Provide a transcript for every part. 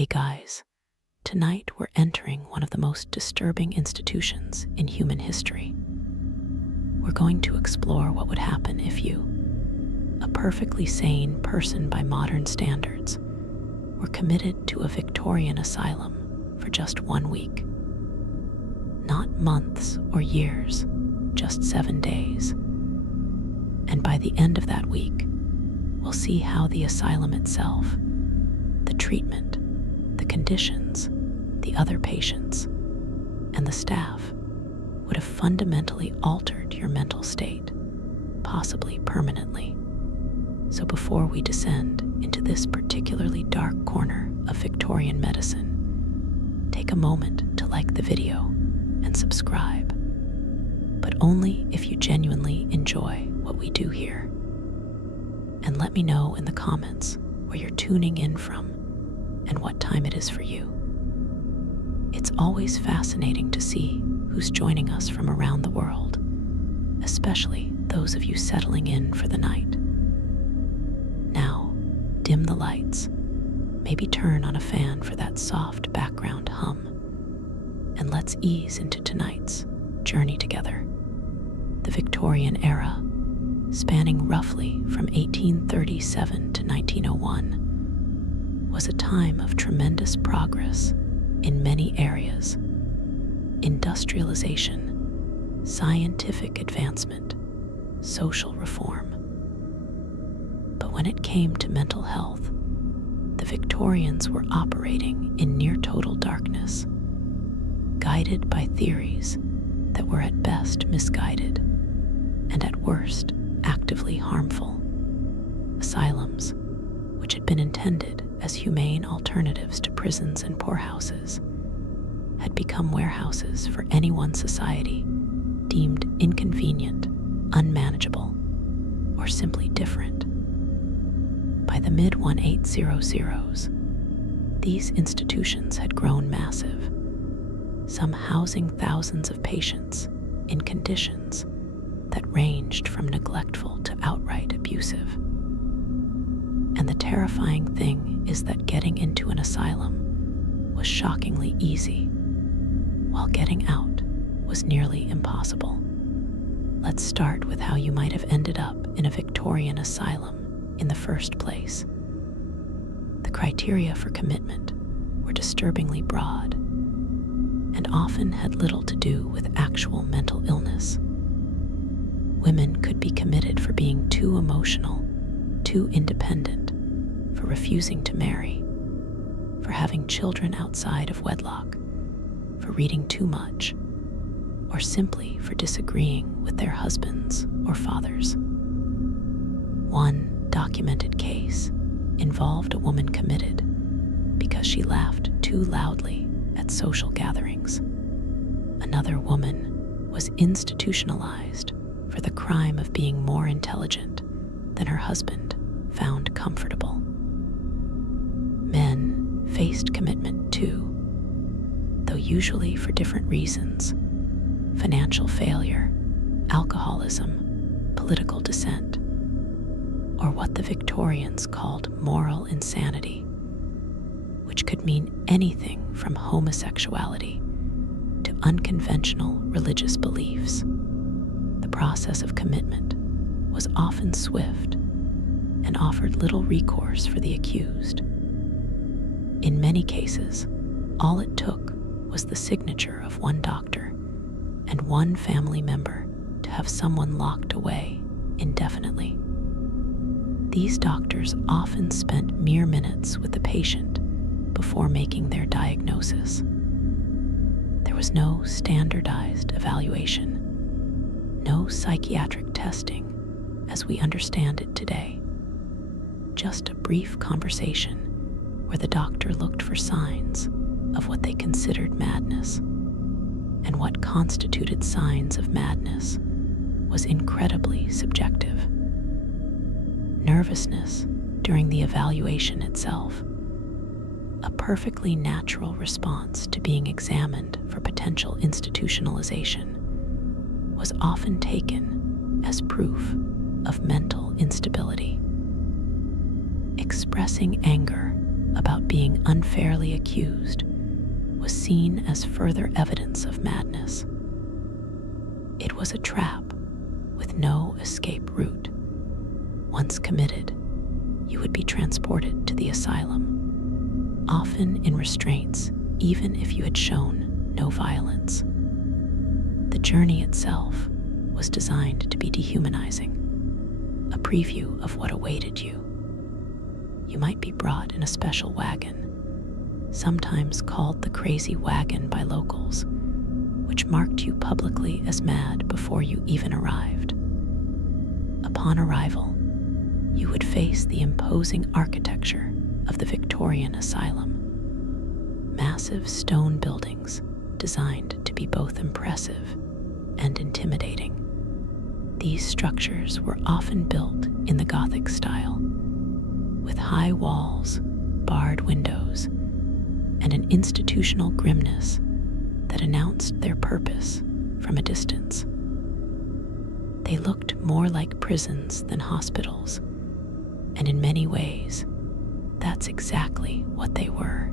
Hey guys, tonight we're entering one of the most disturbing institutions in human history. We're going to explore what would happen if you, a perfectly sane person by modern standards, were committed to a Victorian asylum for just 1 week. Not months or years, just 7 days. And by the end of that week, we'll see how the asylum itself, the treatment, the conditions, the other patients, and the staff would have fundamentally altered your mental state, possibly permanently. So before we descend into this particularly dark corner of Victorian medicine, take a moment to like the video and subscribe, but only if you genuinely enjoy what we do here. And let me know in the comments where you're tuning in from and what time it is for you. It's always fascinating to see who's joining us from around the world, especially those of you settling in for the night. Now, dim the lights, maybe turn on a fan for that soft background hum, and let's ease into tonight's journey together. The Victorian era, spanning roughly from 1837 to 1901, was a time of tremendous progress in many areas: industrialization, scientific advancement, social reform. But when it came to mental health, the Victorians were operating in near total darkness, guided by theories that were at best misguided and at worst actively harmful. Asylums, which had been intended as humane alternatives to prisons and poorhouses, had become warehouses for any one society deemed inconvenient, unmanageable, or simply different. By the mid-1800s, these institutions had grown massive, some housing thousands of patients in conditions that ranged from neglectful to outright abusive. And the terrifying thing is that getting into an asylum was shockingly easy, while getting out was nearly impossible. Let's start with how you might have ended up in a Victorian asylum in the first place. The criteria for commitment were disturbingly broad and often had little to do with actual mental illness. Women could be committed for being too emotional, too independent, for refusing to marry, for having children outside of wedlock, for reading too much, or simply for disagreeing with their husbands or fathers. One documented case involved a woman committed because she laughed too loudly at social gatherings. Another woman was institutionalized for the crime of being more intelligent than her husband found comfortable. Men faced commitment too, though usually for different reasons: financial failure, alcoholism, political dissent, or what the Victorians called moral insanity, which could mean anything from homosexuality to unconventional religious beliefs. The process of commitment was often swift and offered little recourse for the accused. In many cases, all it took was the signature of one doctor and one family member to have someone locked away indefinitely. These doctors often spent mere minutes with the patient before making their diagnosis. There was no standardized evaluation, no psychiatric testing as we understand it today. Just a brief conversation where the doctor looked for signs of what they considered madness. And what constituted signs of madness was incredibly subjective. Nervousness during the evaluation itself, a perfectly natural response to being examined for potential institutionalization, was often taken as proof of mental instability. Expressing anger about being unfairly accused was seen as further evidence of madness. It was a trap with no escape route. Once committed, you would be transported to the asylum, often in restraints, even if you had shown no violence. The journey itself was designed to be dehumanizing, a preview of what awaited you. You might be brought in a special wagon, sometimes called the crazy wagon by locals, which marked you publicly as mad before you even arrived. Upon arrival, you would face the imposing architecture of the Victorian Asylum. Massive stone buildings designed to be both impressive and intimidating. These structures were often built in the Gothic style, with high walls, barred windows, and an institutional grimness that announced their purpose from a distance. They looked more like prisons than hospitals, and in many ways, that's exactly what they were.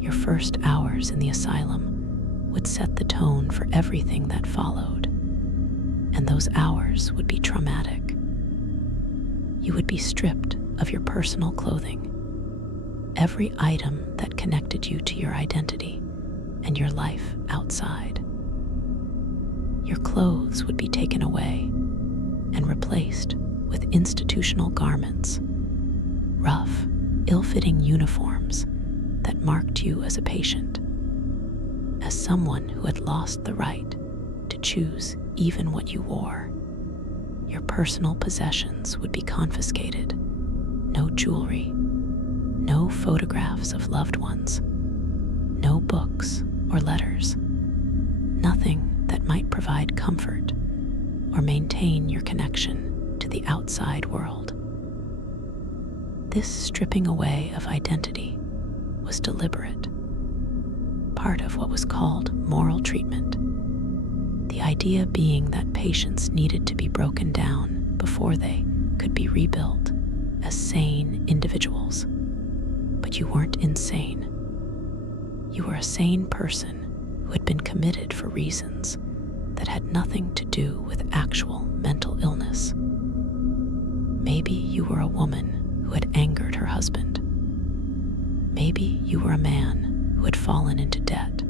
Your first hours in the asylum would set the tone for everything that followed, and those hours would be traumatic. You would be stripped of your personal clothing, every item that connected you to your identity and your life outside. Your clothes would be taken away and replaced with institutional garments, rough, ill-fitting uniforms that marked you as a patient, as someone who had lost the right to choose even what you wore. Your personal possessions would be confiscated. No jewelry, no photographs of loved ones, no books or letters, nothing that might provide comfort or maintain your connection to the outside world. This stripping away of identity was deliberate, part of what was called moral treatment, the idea being that patients needed to be broken down before they could be rebuilt as sane individuals. But you weren't insane. You were a sane person who had been committed for reasons that had nothing to do with actual mental illness. Maybe you were a woman who had angered her husband. Maybe you were a man who had fallen into debt.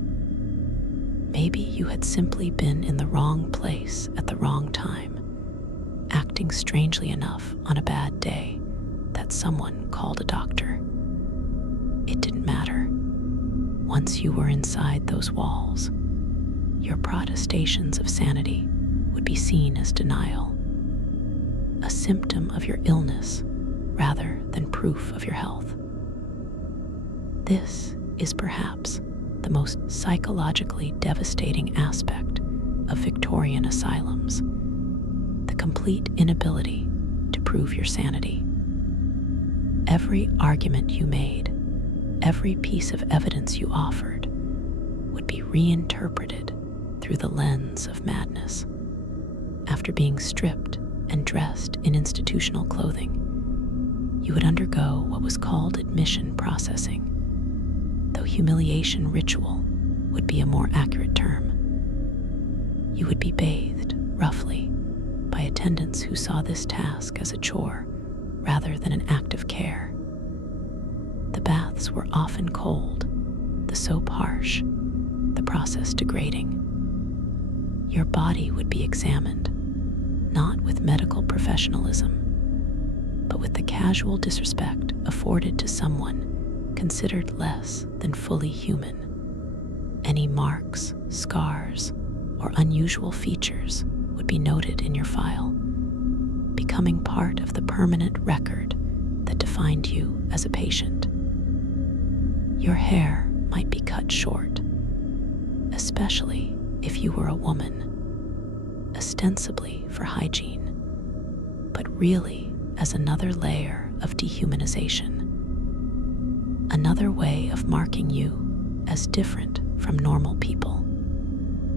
Maybe you had simply been in the wrong place at the wrong time, acting strangely enough on a bad day that someone called a doctor. It didn't matter. Once you were inside those walls, your protestations of sanity would be seen as denial, a symptom of your illness rather than proof of your health. This is perhaps the most psychologically devastating aspect of Victorian asylums, the complete inability to prove your sanity. Every argument you made, every piece of evidence you offered, would be reinterpreted through the lens of madness. After being stripped and dressed in institutional clothing, you would undergo what was called admission processing, though humiliation ritual would be a more accurate term. You would be bathed, roughly, by attendants who saw this task as a chore rather than an act of care. The baths were often cold, the soap harsh, the process degrading. Your body would be examined, not with medical professionalism, but with the casual disrespect afforded to someone considered less than fully human. Any marks, scars, or unusual features would be noted in your file, becoming part of the permanent record that defined you as a patient. Your hair might be cut short, especially if you were a woman, ostensibly for hygiene, but really as another layer of dehumanization, another way of marking you as different from normal people.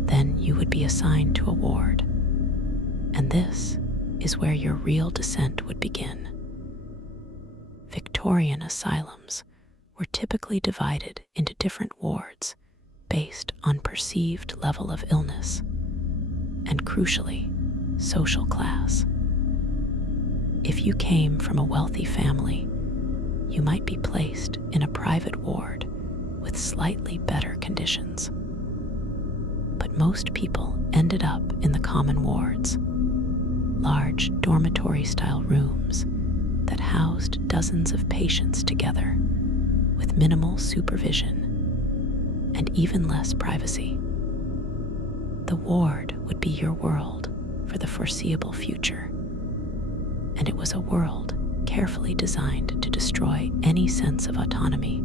Then you would be assigned to a ward, and this is where your real descent would begin. Victorian asylums were typically divided into different wards based on perceived level of illness and, crucially, social class. If you came from a wealthy family, you might be placed in a private ward with slightly better conditions. But most people ended up in the common wards, large dormitory-style rooms that housed dozens of patients together with minimal supervision and even less privacy. The ward would be your world for the foreseeable future, and it was a world carefully designed to destroy any sense of autonomy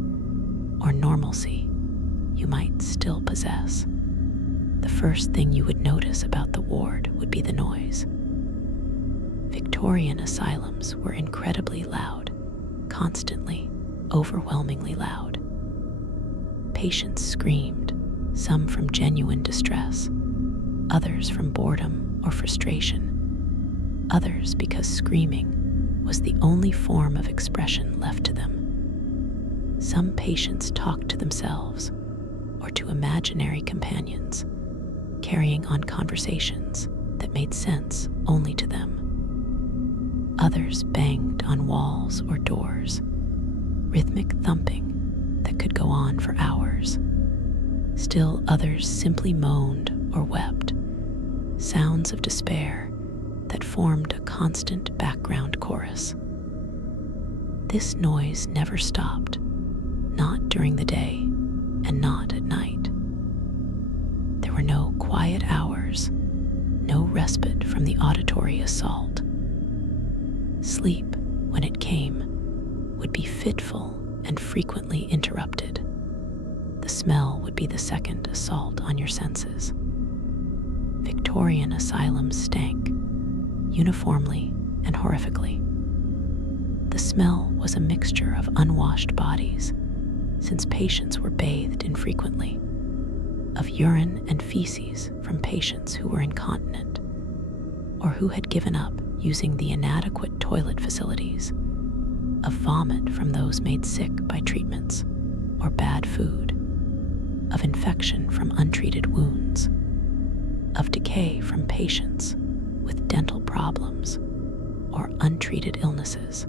or normalcy you might still possess. The first thing you would notice about the ward would be the noise. Victorian asylums were incredibly loud, constantly, overwhelmingly loud. Patients screamed, some from genuine distress, others from boredom or frustration, others because screaming was the only form of expression left to them. Some patients talked to themselves or to imaginary companions, carrying on conversations that made sense only to them. Others banged on walls or doors, rhythmic thumping that could go on for hours. Still others simply moaned or wept, sounds of despair that formed a constant background chorus. This noise never stopped, not during the day and not at night. There were no quiet hours, no respite from the auditory assault. Sleep, when it came, would be fitful and frequently interrupted. The smell would be the second assault on your senses. Victorian asylums stank, uniformly and horrifically. The smell was a mixture of unwashed bodies, since patients were bathed infrequently, of urine and feces from patients who were incontinent, or who had given up using the inadequate toilet facilities, of vomit from those made sick by treatments or bad food, of infection from untreated wounds, of decay from patients with dental problems or untreated illnesses.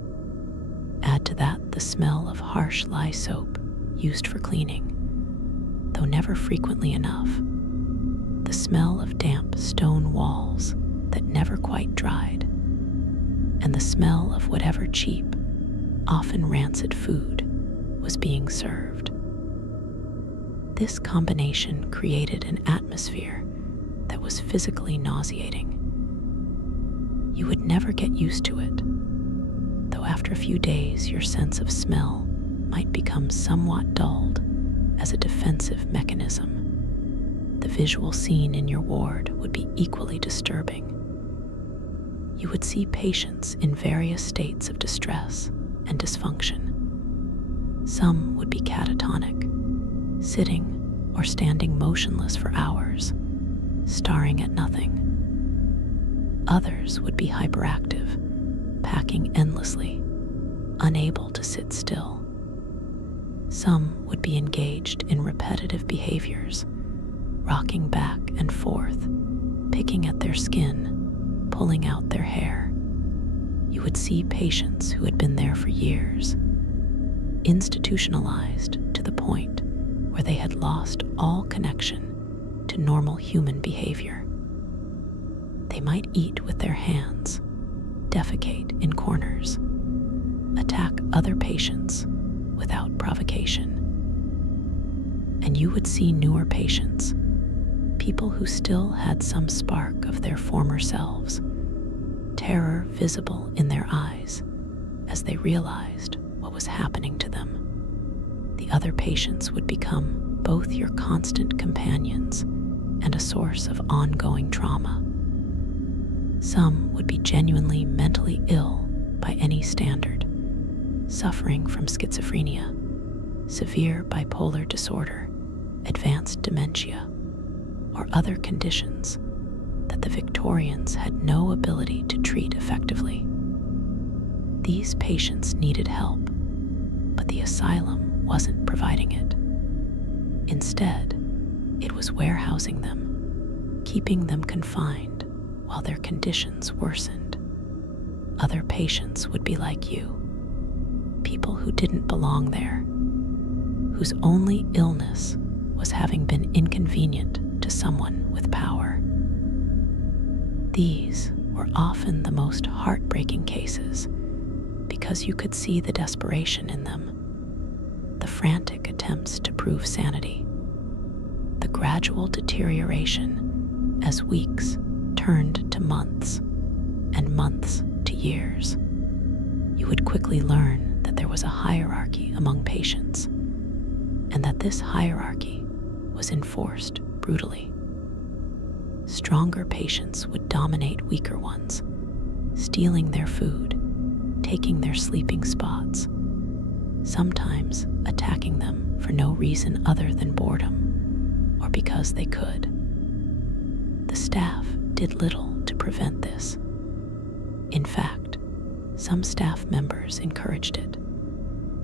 Add to that the smell of harsh lye soap used for cleaning, though never frequently enough, the smell of damp stone walls that never quite dried, and the smell of whatever cheap, often rancid food was being served. This combination created an atmosphere that was physically nauseating. You would never get used to it, though after a few days your sense of smell might become somewhat dulled as a defensive mechanism. The visual scene in your ward would be equally disturbing. You would see patients in various states of distress and dysfunction. Some would be catatonic, sitting or standing motionless for hours, staring at nothing. Others would be hyperactive, packing endlessly, unable to sit still. Some would be engaged in repetitive behaviors, rocking back and forth, picking at their skin, pulling out their hair. You would see patients who had been there for years, institutionalized to the point where they had lost all connection to normal human behavior. They might eat with their hands, defecate in corners, attack other patients without provocation. And you would see newer patients, people who still had some spark of their former selves, terror visible in their eyes as they realized what was happening to them. The other patients would become both your constant companions and a source of ongoing trauma. Some would be genuinely mentally ill by any standard, suffering from schizophrenia, severe bipolar disorder, advanced dementia, or other conditions that the Victorians had no ability to treat effectively. These patients needed help, but the asylum wasn't providing it. Instead, it was warehousing them, keeping them confined while their conditions worsened. Other patients would be like you, people who didn't belong there, whose only illness was having been inconvenient to someone with power. These were often the most heartbreaking cases because you could see the desperation in them, the frantic attempts to prove sanity, the gradual deterioration as weeks turned to months and months to years. You would quickly learn that there was a hierarchy among patients, and that this hierarchy was enforced brutally. Stronger patients would dominate weaker ones, stealing their food, taking their sleeping spots, sometimes attacking them for no reason other than boredom or because they could. The staff did little to prevent this. In fact, some staff members encouraged it,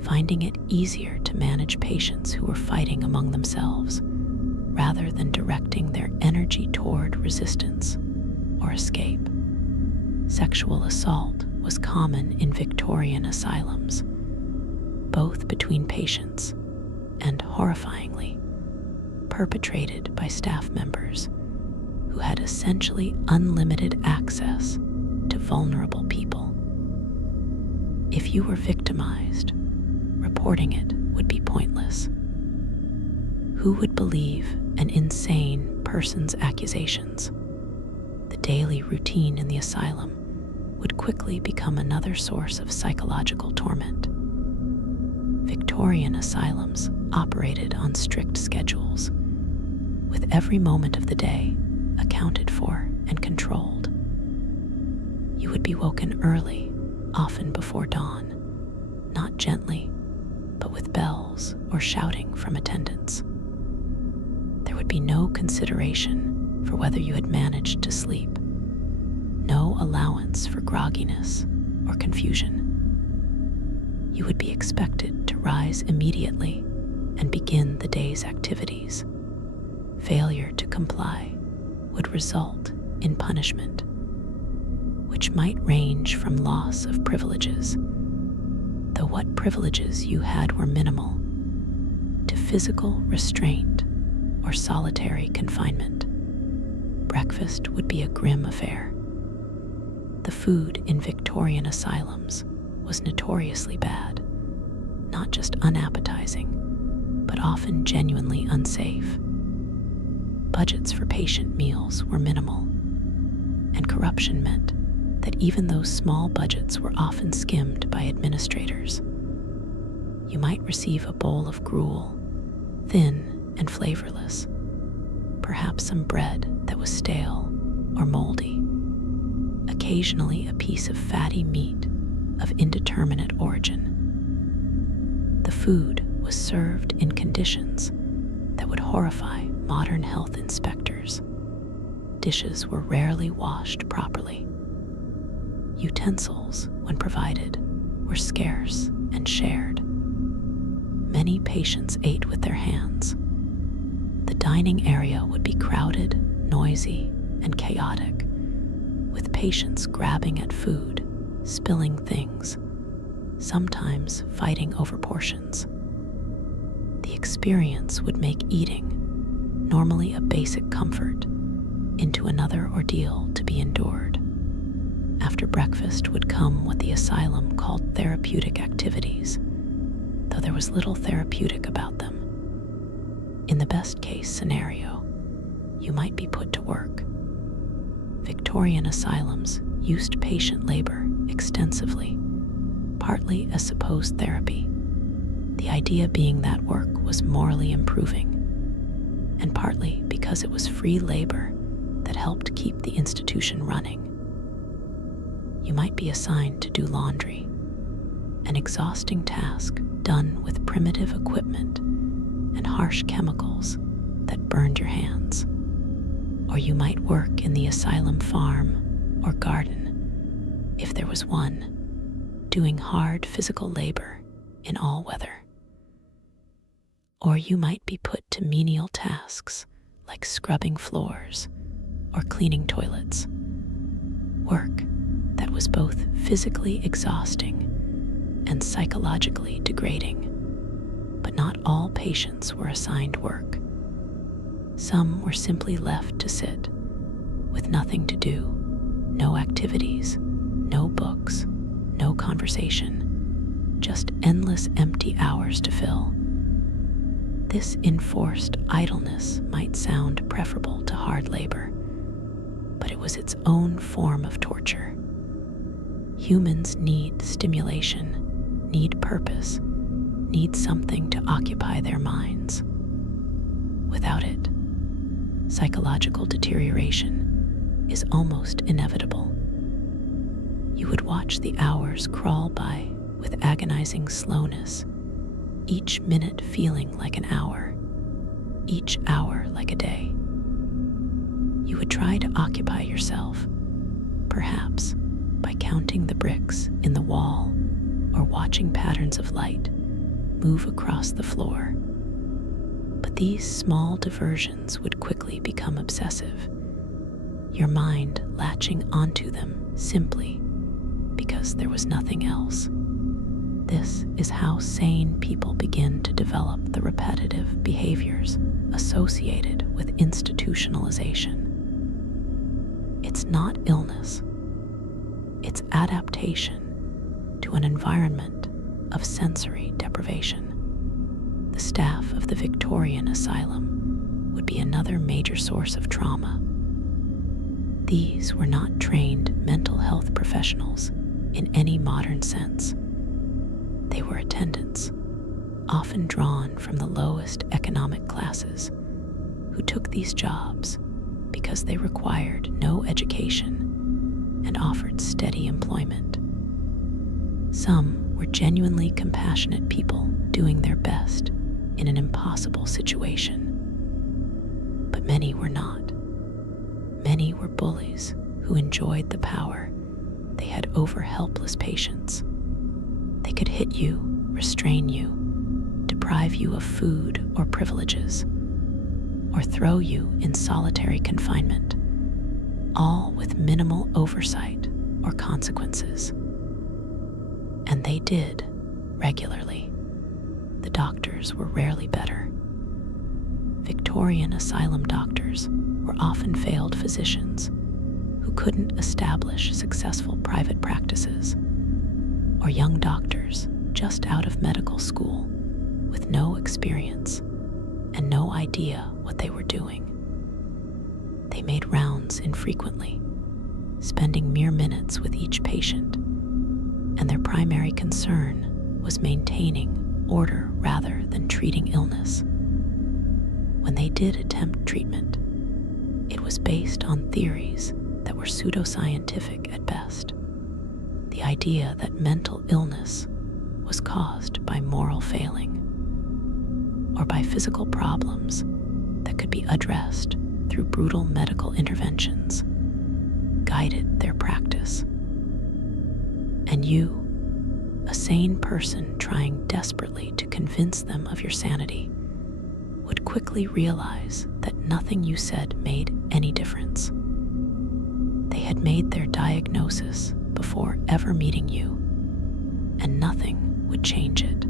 finding it easier to manage patients who were fighting among themselves rather than directing their energy toward resistance or escape. Sexual assault was common in Victorian asylums, both between patients and, horrifyingly, perpetrated by staff members who had essentially unlimited access to vulnerable people. If you were victimized, reporting it would be pointless. Who would believe an insane person's accusations? The daily routine in the asylum would quickly become another source of psychological torment. Victorian asylums operated on strict schedules, with every moment of the day accounted for and controlled. You would be woken early, often before dawn, not gently, but with bells or shouting from attendants. There would be no consideration for whether you had managed to sleep, no allowance for grogginess or confusion. You would be expected to rise immediately and begin the day's activities. Failure to comply would result in punishment, which might range from loss of privileges, though what privileges you had were minimal, to physical restraint or solitary confinement. Breakfast would be a grim affair. The food in Victorian asylums was notoriously bad, not just unappetizing, but often genuinely unsafe. Budgets for patient meals were minimal, and corruption meant that even those small budgets were often skimmed by administrators. You might receive a bowl of gruel, thin and flavorless, perhaps some bread that was stale or moldy, occasionally a piece of fatty meat of indeterminate origin. The food was served in conditions that would horrify modern health inspectors. Dishes were rarely washed properly. Utensils, when provided, were scarce and shared. Many patients ate with their hands. The dining area would be crowded, noisy, and chaotic, with patients grabbing at food, spilling things, sometimes fighting over portions. The experience would make eating, normally a basic comfort, into another ordeal to be endured. After breakfast would come what the asylum called therapeutic activities, though there was little therapeutic about them. In the best case scenario, you might be put to work. Victorian asylums used patient labor extensively, partly as supposed therapy, the idea being that work was morally improving, and partly because it was free labor that helped keep the institution running. You might be assigned to do laundry, an exhausting task done with primitive equipment and harsh chemicals that burned your hands. Or you might work in the asylum farm or garden, if there was one, doing hard physical labor in all weather. Or you might be put to menial tasks like scrubbing floors or cleaning toilets. Work that was both physically exhausting and psychologically degrading. But not all patients were assigned work. Some were simply left to sit, with nothing to do, no activities, no books, no conversation, just endless empty hours to fill. This enforced idleness might sound preferable to hard labor, but it was its own form of torture. Humans need stimulation, need purpose, need something to occupy their minds. Without it, psychological deterioration is almost inevitable. You would watch the hours crawl by with agonizing slowness, each minute feeling like an hour, each hour like a day. You would try to occupy yourself, perhaps by counting the bricks in the wall or watching patterns of light move across the floor. But these small diversions would quickly become obsessive, your mind latching onto them simply because there was nothing else. This is how sane people begin to develop the repetitive behaviors associated with institutionalization. It's not illness, it's adaptation to an environment of sensory deprivation. The staff of the Victorian Asylum would be another major source of trauma. These were not trained mental health professionals in any modern sense. They were attendants, often drawn from the lowest economic classes, who took these jobs because they required no education and offered steady employment. Some were genuinely compassionate people doing their best in an impossible situation. But many were not. Many were bullies who enjoyed the power they had over helpless patients. They could hit you, restrain you, deprive you of food or privileges, or throw you in solitary confinement, all with minimal oversight or consequences. And they did regularly. The doctors were rarely better. Victorian asylum doctors were often failed physicians who couldn't establish successful private practices, or young doctors just out of medical school with no experience and no idea what they were doing. They made rounds infrequently, spending mere minutes with each patient, and their primary concern was maintaining order rather than treating illness. When they did attempt treatment, it was based on theories that were pseudoscientific at best. The idea that mental illness was caused by moral failing or by physical problems that could be addressed through brutal medical interventions guided their practice. And you, a sane person trying desperately to convince them of your sanity, would quickly realize that nothing you said made any difference. They had made their diagnosis before ever meeting you, and nothing would change it.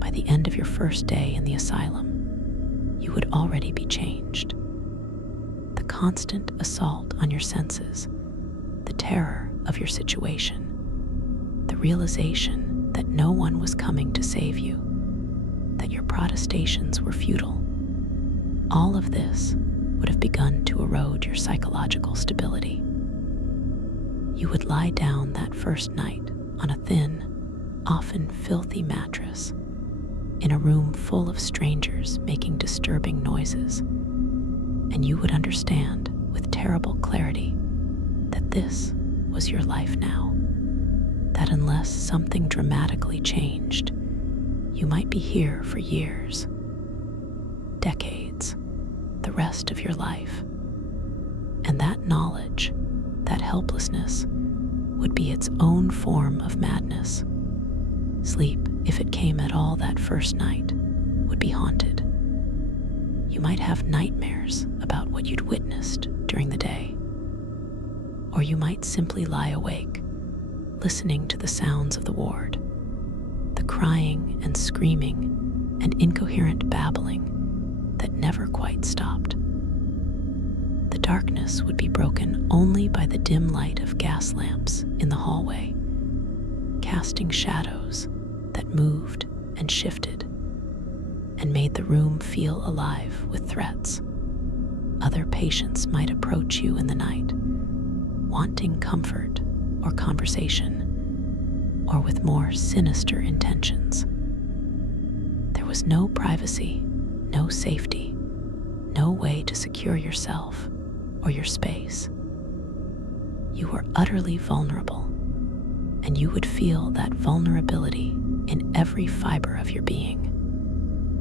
By the end of your first day in the asylum, you would already be changed. The constant assault on your senses, the terror of your situation, the realization that no one was coming to save you, that your protestations were futile, all of this would have begun to erode your psychological stability. You would lie down that first night on a thin, often filthy mattress in a room full of strangers making disturbing noises, and you would understand with terrible clarity that this was your life now, that unless something dramatically changed, you might be here for years, decades, the rest of your life. And that knowledge, that helplessness, would be its own form of madness. Sleep, if it came at all that first night, would be haunted. You might have nightmares about what you'd witnessed during the day. Or you might simply lie awake, listening to the sounds of the ward, the crying and screaming and incoherent babbling that never quite stopped. The darkness would be broken only by the dim light of gas lamps in the hallway, casting shadows that moved and shifted and made the room feel alive with threats. Other patients might approach you in the night, wanting comfort or conversation, or with more sinister intentions. There was no privacy, no safety, no way to secure yourself or your space. You were utterly vulnerable, and you would feel that vulnerability in every fiber of your being.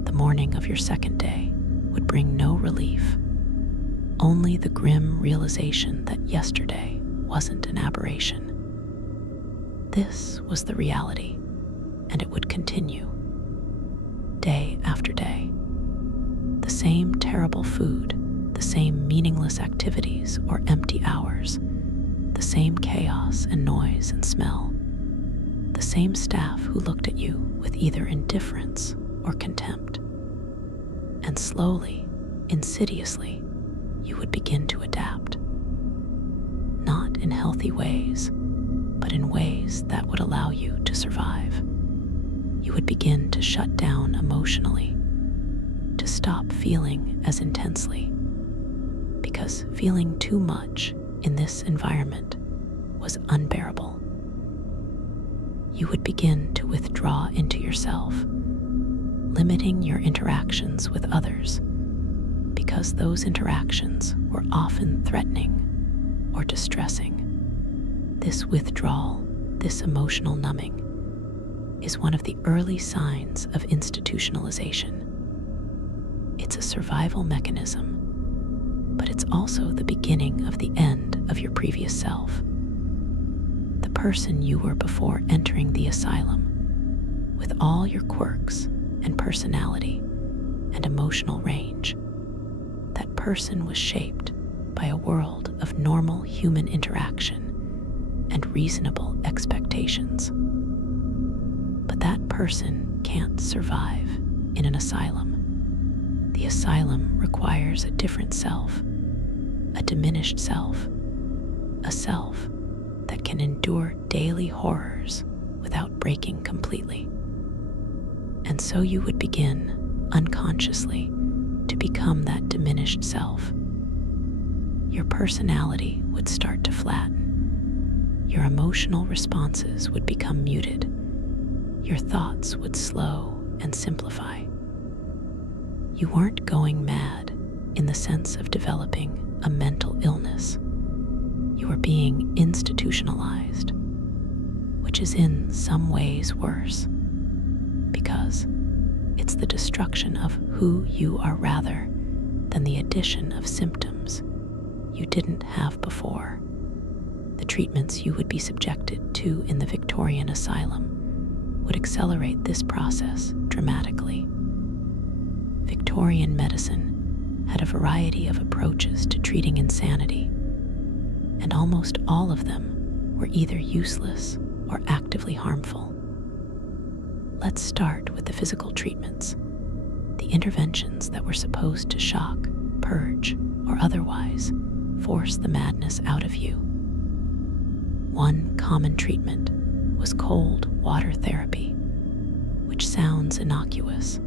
The morning of your second day would bring no relief, only the grim realization that yesterday wasn't an aberration. This was the reality, and it would continue, day after day. The same terrible food, the same meaningless activities or empty hours, the same chaos and noise and smell, the same staff who looked at you with either indifference or contempt. And slowly, insidiously, you would begin to adapt. Not in healthy ways, but in ways that would allow you to survive. You would begin to shut down emotionally, to stop feeling as intensely, because feeling too much in this environment was unbearable. You would begin to withdraw into yourself, limiting your interactions with others, because those interactions were often threatening or distressing. This withdrawal, this emotional numbing, is one of the early signs of institutionalization. It's a survival mechanism, but it's also the beginning of the end of your previous self. The person you were before entering the asylum, with all your quirks and personality and emotional range. That person was shaped by a world of normal human interaction and reasonable expectations. But that person can't survive in an asylum. The asylum requires a different self, a diminished self, a self that can endure daily horrors without breaking completely. And so you would begin, unconsciously, to become that diminished self. Your personality would start to flatten. Your emotional responses would become muted. Your thoughts would slow and simplify. You weren't going mad in the sense of developing a mental illness. You were being institutionalized, which is in some ways worse, because it's the destruction of who you are rather than the addition of symptoms you didn't have before. The treatments you would be subjected to in the Victorian asylum would accelerate this process dramatically. Victorian medicine had a variety of approaches to treating insanity, and almost all of them were either useless or actively harmful. Let's start with the physical treatments, the interventions that were supposed to shock, purge, or otherwise force the madness out of you. One common treatment was cold water therapy, which sounds innocuous,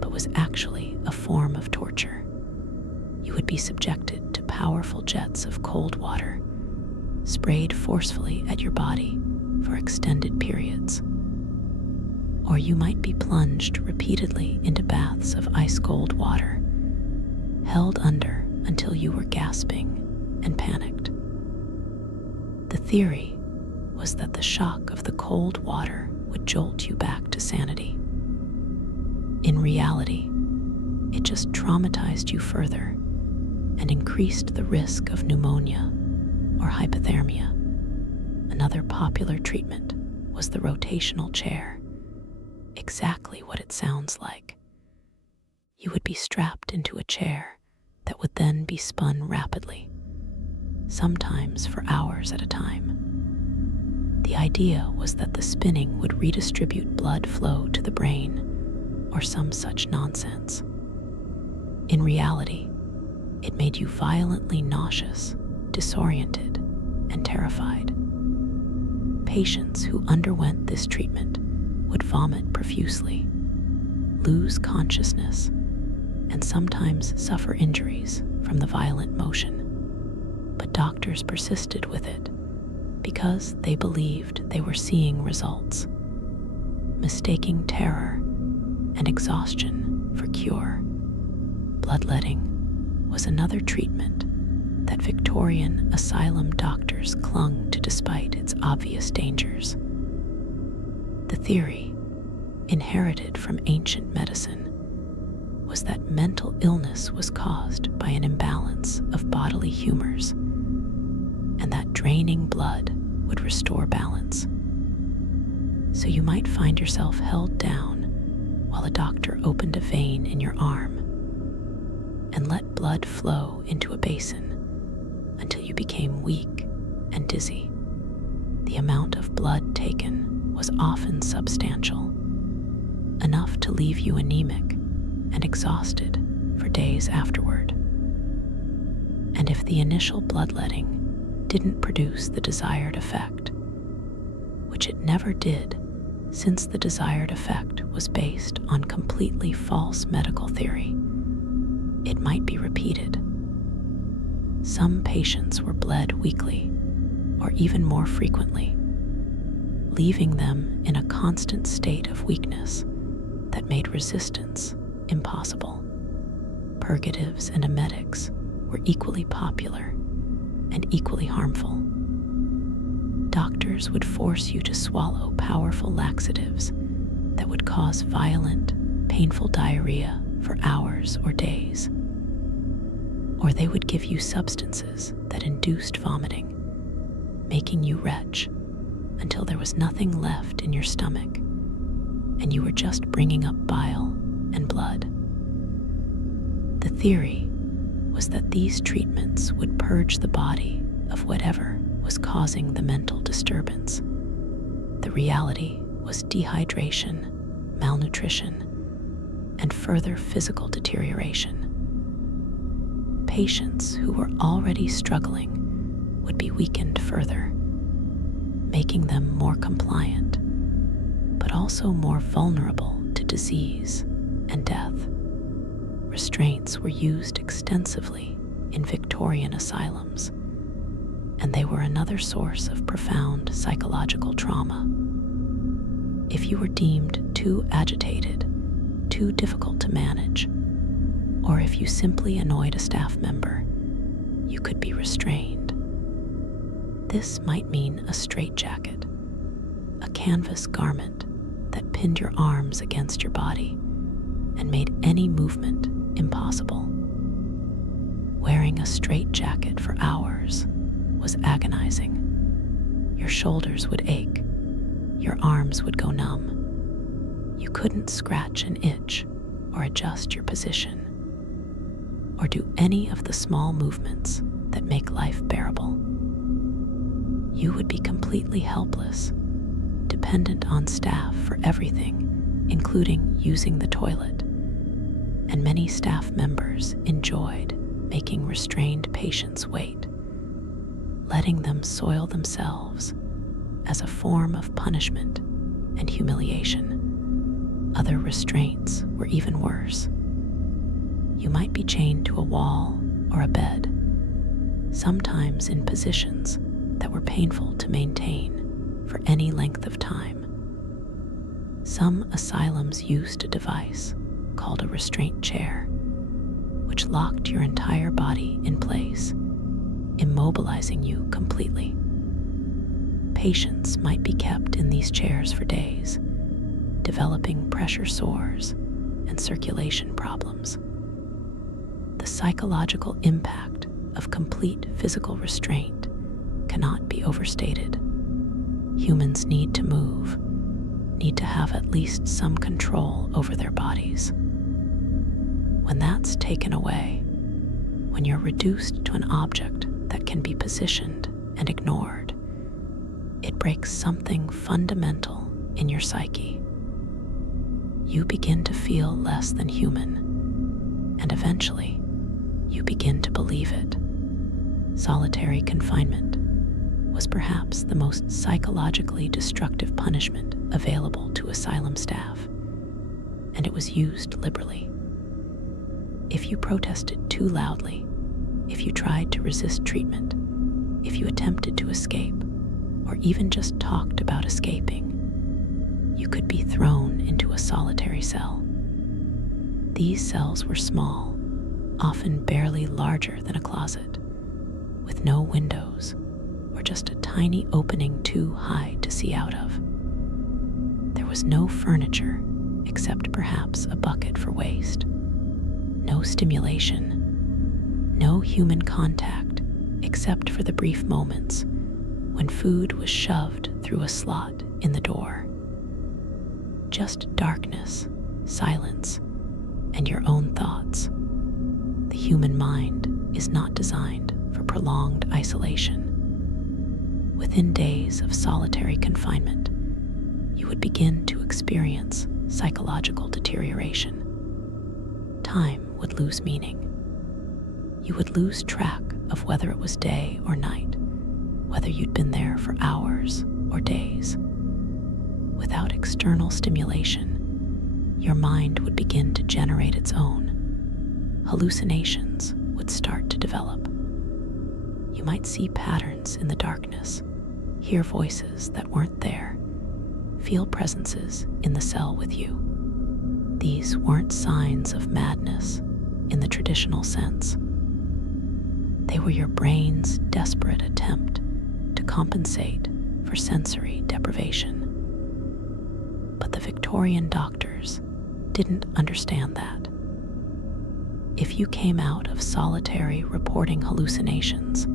but was actually a form of torture. You would be subjected to powerful jets of cold water, sprayed forcefully at your body for extended periods. Or you might be plunged repeatedly into baths of ice-cold water, held under until you were gasping and panicked. The theory was that the shock of the cold water would jolt you back to sanity. In reality, it just traumatized you further and increased the risk of pneumonia or hypothermia. Another popular treatment was the rotational chair, exactly what it sounds like. You would be strapped into a chair that would then be spun rapidly, sometimes for hours at a time. The idea was that the spinning would redistribute blood flow to the brain, or some such nonsense. In reality, it made you violently nauseous, disoriented, and terrified. Patients who underwent this treatment would vomit profusely, lose consciousness, and sometimes suffer injuries from the violent motion. But doctors persisted with it because they believed they were seeing results, mistaking terror and exhaustion for cure. Bloodletting was another treatment that Victorian asylum doctors clung to despite its obvious dangers. The theory, inherited from ancient medicine, was that mental illness was caused by an imbalance of bodily humors, and that draining blood would restore balance. So you might find yourself held down while a doctor opened a vein in your arm and let blood flow into a basin until you became weak and dizzy. The amount of blood taken was often substantial, enough to leave you anemic and exhausted for days afterward. And if the initial bloodletting didn't produce the desired effect, which it never did, since the desired effect was based on completely false medical theory, it might be repeated. Some patients were bled weekly, or even more frequently, leaving them in a constant state of weakness that made resistance impossible. Purgatives and emetics were equally popular and equally harmful. Doctors would force you to swallow powerful laxatives that would cause violent, painful diarrhea for hours or days. Or they would give you substances that induced vomiting, making you retch until there was nothing left in your stomach and you were just bringing up bile and blood. The theory was that these treatments would purge the body of whatever was causing the mental disturbance. The reality was dehydration, malnutrition, and further physical deterioration. Patients who were already struggling would be weakened further, making them more compliant, but also more vulnerable to disease and death. Restraints were used extensively in Victorian asylums, and they were another source of profound psychological trauma. If you were deemed too agitated, too difficult to manage, or if you simply annoyed a staff member, you could be restrained. This might mean a straitjacket, a canvas garment that pinned your arms against your body and made any movement impossible. Wearing a straitjacket for hours was agonizing. Your shoulders would ache, your arms would go numb. You couldn't scratch an itch or adjust your position, or do any of the small movements that make life bearable. You would be completely helpless, dependent on staff for everything, including using the toilet. And many staff members enjoyed making restrained patients wait, letting them soil themselves as a form of punishment and humiliation. Other restraints were even worse. You might be chained to a wall or a bed, sometimes in positions that were painful to maintain for any length of time. Some asylums used a device called a restraint chair, which locked your entire body in place, immobilizing you completely. Patients might be kept in these chairs for days, developing pressure sores and circulation problems. The psychological impact of complete physical restraint cannot be overstated. Humans need to move, need to have at least some control over their bodies. When that's taken away, when you're reduced to an object that can be positioned and ignored, it breaks something fundamental in your psyche. You begin to feel less than human, and eventually, you begin to believe it. Solitary confinement was perhaps the most psychologically destructive punishment available to asylum staff, and it was used liberally. If you protested too loudly, if you tried to resist treatment, if you attempted to escape, or even just talked about escaping, you could be thrown into a solitary cell. These cells were small, often barely larger than a closet, with no windows or just a tiny opening too high to see out of. There was no furniture except perhaps a bucket for waste, no stimulation, no human contact except for the brief moments when food was shoved through a slot in the door. Just darkness, silence, and your own thoughts. The human mind is not designed for prolonged isolation. Within days of solitary confinement, you would begin to experience psychological deterioration. Time would lose meaning. You would lose track of whether it was day or night, whether you'd been there for hours or days. Without external stimulation, your mind would begin to generate its own. Hallucinations would start to develop. You might see patterns in the darkness, hear voices that weren't there, feel presences in the cell with you. These weren't signs of madness in the traditional sense. They were your brain's desperate attempt to compensate for sensory deprivation. But the Victorian doctors didn't understand that. If you came out of solitary reporting hallucinations,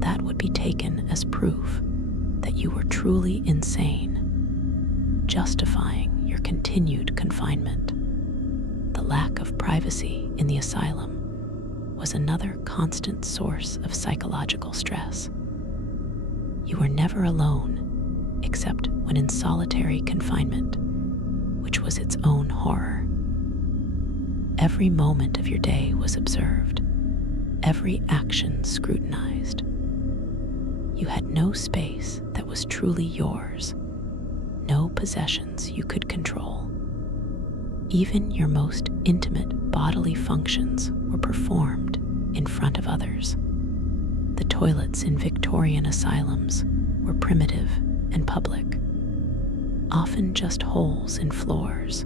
that would be taken as proof that you were truly insane, justifying your continued confinement. The lack of privacy in the asylum was another constant source of psychological stress. You were never alone, except when in solitary confinement, which was its own horror. Every moment of your day was observed, every action scrutinized. You had no space that was truly yours, no possessions you could control. Even your most intimate bodily functions were performed in front of others. The toilets in Victorian asylums were primitive and public, often just holes in floors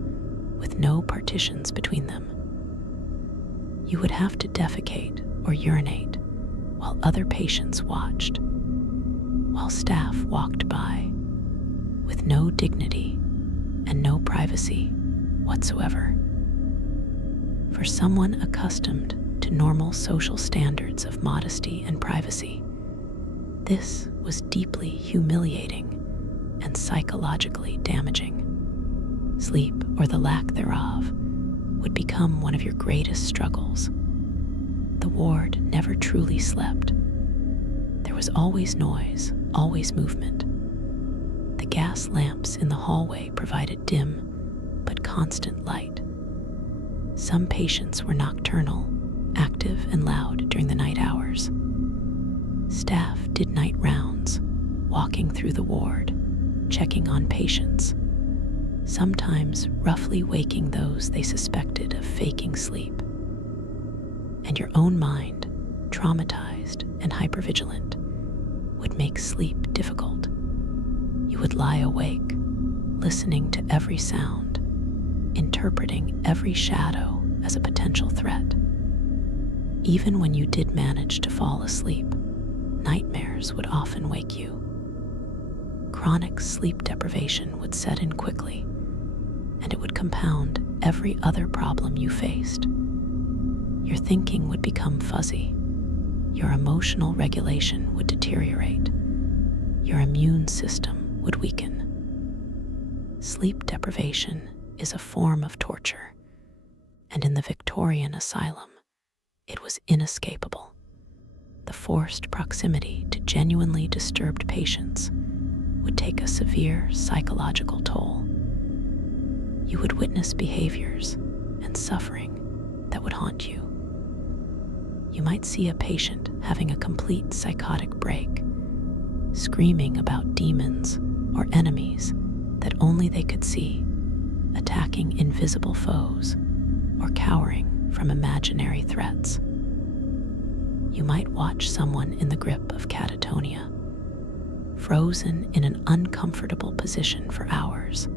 with no partitions between them. You would have to defecate or urinate while other patients watched, while staff walked by, with no dignity and no privacy whatsoever. For someone accustomed to normal social standards of modesty and privacy, this was deeply humiliating and psychologically damaging. Sleep, or the lack thereof, would become one of your greatest struggles. The ward never truly slept. There was always noise, always movement. The gas lamps in the hallway provided dim but constant light. Some patients were nocturnal, active and loud during the night hours. Staff did night rounds, walking through the ward, checking on patients, sometimes roughly waking those they suspected of faking sleep. And your own mind, traumatized and hypervigilant, would make sleep difficult. You would lie awake, listening to every sound, interpreting every shadow as a potential threat. Even when you did manage to fall asleep, nightmares would often wake you. Chronic sleep deprivation would set in quickly, and it would compound every other problem you faced. Your thinking would become fuzzy. Your emotional regulation would deteriorate. Your immune system would weaken. Sleep deprivation is a form of torture, And in the Victorian asylum, it was inescapable. The forced proximity to genuinely disturbed patients would take a severe psychological toll. You would witness behaviors and suffering that would haunt you. You might see a patient having a complete psychotic break, screaming about demons or enemies that only they could see, attacking invisible foes, or cowering from imaginary threats. You might watch someone in the grip of catatonia, frozen in an uncomfortable position for hours,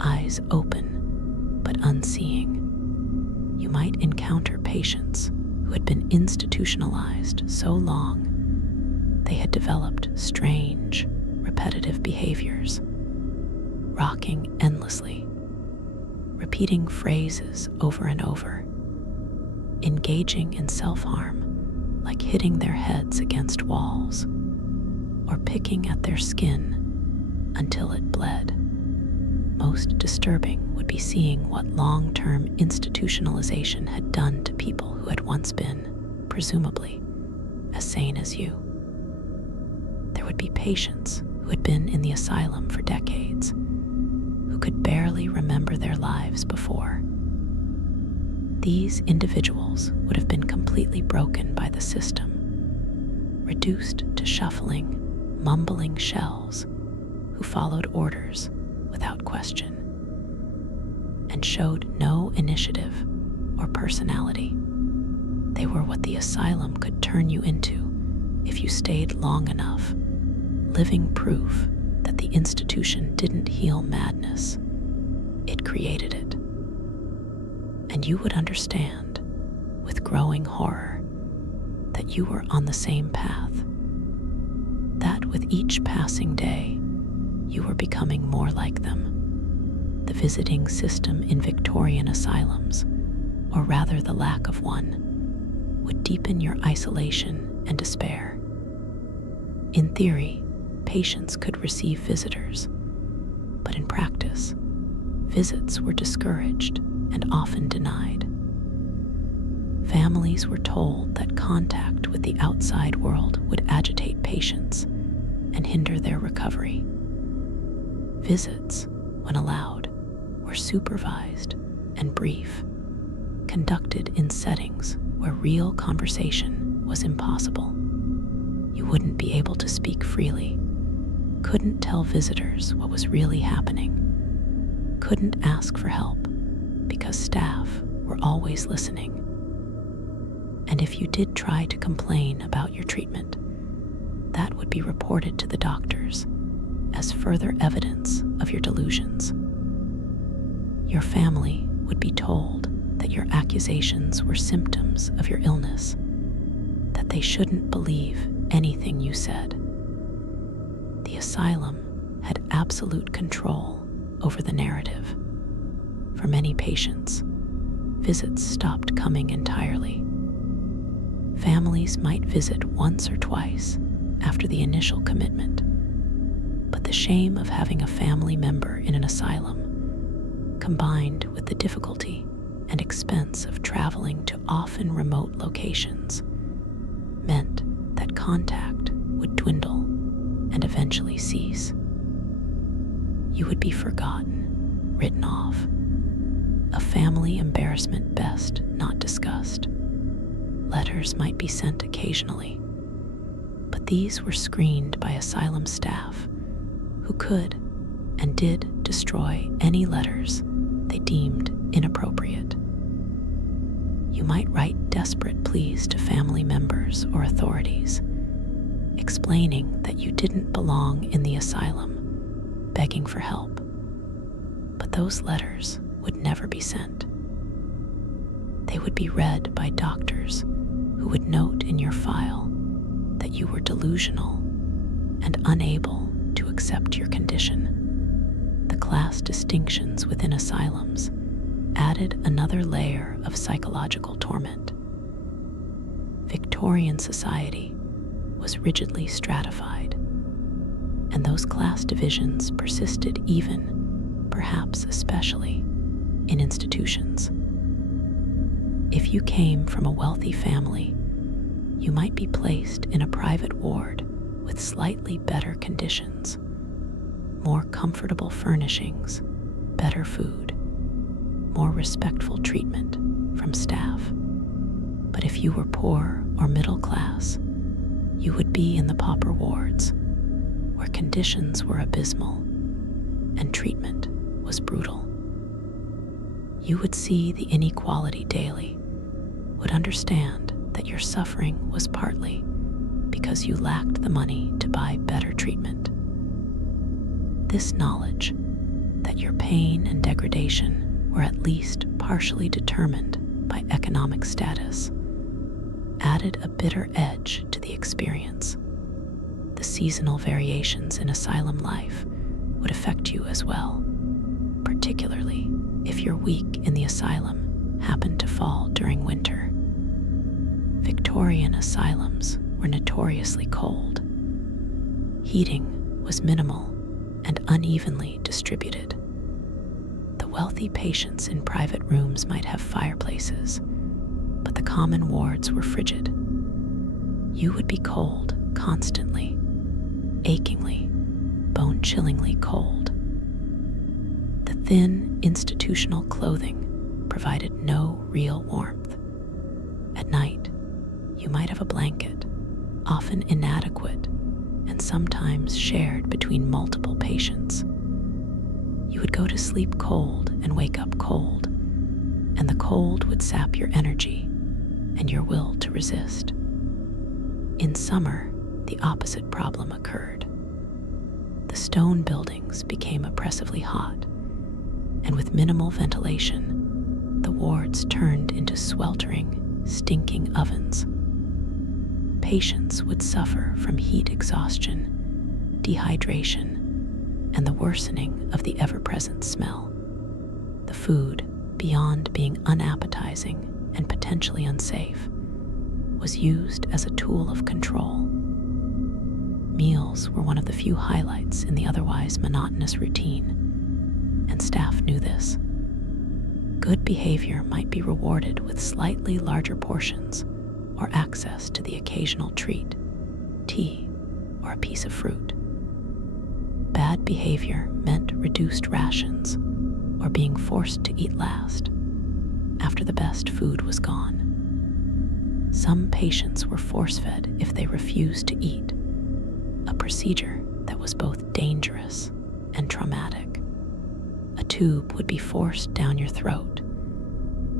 eyes open but unseeing. You might encounter patients who had been institutionalized so long they had developed strange, repetitive behaviors, rocking endlessly, repeating phrases over and over, engaging in self-harm like hitting their heads against walls or picking at their skin until it bled. Most disturbing would be seeing what long-term institutionalization had done to people who had once been, presumably, as sane as you. There would be patients who had been in the asylum for decades, who could barely remember their lives before. These individuals would have been completely broken by the system, reduced to shuffling, mumbling shells who followed orders without question and showed no initiative or personality. They were what the asylum could turn you into if you stayed long enough, living proof that the institution didn't heal madness, it created it. And you would understand, with growing horror, that you were on the same path, that with each passing day, you were becoming more like them. The visiting system in Victorian asylums, or rather the lack of one, would deepen your isolation and despair. In theory, patients could receive visitors, but in practice, visits were discouraged and often denied. Families were told that contact with the outside world would agitate patients and hinder their recovery. Visits, when allowed, were supervised and brief, conducted in settings where real conversation was impossible. You wouldn't be able to speak freely, couldn't tell visitors what was really happening, couldn't ask for help because staff were always listening. And if you did try to complain about your treatment, that would be reported to the doctors as further evidence of your delusions. Your family would be told that your accusations were symptoms of your illness, that they shouldn't believe anything you said. The asylum had absolute control over the narrative. For many patients, visits stopped coming entirely. Families might visit once or twice after the initial commitment, but the shame of having a family member in an asylum, combined with the difficulty and expense of traveling to often remote locations, meant that contact would dwindle and eventually cease. You would be forgotten, written off, a family embarrassment best not discussed. Letters might be sent occasionally, but these were screened by asylum staff who could and did destroy any letters they deemed inappropriate. You might write desperate pleas to family members or authorities, explaining that you didn't belong in the asylum, begging for help. But those letters would never be sent. They would be read by doctors who would note in your file that you were delusional and unable to accept your condition. The class distinctions within asylums added another layer of psychological torment. Victorian society was rigidly stratified, and those class divisions persisted even, perhaps especially, in institutions. If you came from a wealthy family, you might be placed in a private ward with slightly better conditions, more comfortable furnishings, better food, more respectful treatment from staff. But if you were poor or middle class, you would be in the pauper wards, where conditions were abysmal and treatment was brutal. You would see the inequality daily, would understand that your suffering was partly because you lacked the money to buy better treatment. This knowledge that your pain and degradation were at least partially determined by economic status added a bitter edge to the experience. The seasonal variations in asylum life would affect you as well, particularly if your week in the asylum happened to fall during winter. Victorian asylums were notoriously cold. Heating was minimal and unevenly distributed. The wealthy patients in private rooms might have fireplaces, but the common wards were frigid. You would be cold constantly, achingly, bone-chillingly cold. The thin institutional clothing provided no real warmth. At night, you might have a blanket, often inadequate and sometimes shared between multiple patients. You would go to sleep cold and wake up cold, and the cold would sap your energy and your will to resist. In summer, the opposite problem occurred. The stone buildings became oppressively hot, and with minimal ventilation, the wards turned into sweltering, stinking ovens. Patients would suffer from heat exhaustion, dehydration, and the worsening of the ever-present smell. The food, beyond being unappetizing and potentially unsafe, was used as a tool of control. Meals were one of the few highlights in the otherwise monotonous routine, and staff knew this. Good behavior might be rewarded with slightly larger portions or access to the occasional treat, tea, or a piece of fruit. Bad behavior meant reduced rations or being forced to eat last after the best food was gone. Some patients were force-fed if they refused to eat, a procedure that was both dangerous and traumatic. A tube would be forced down your throat,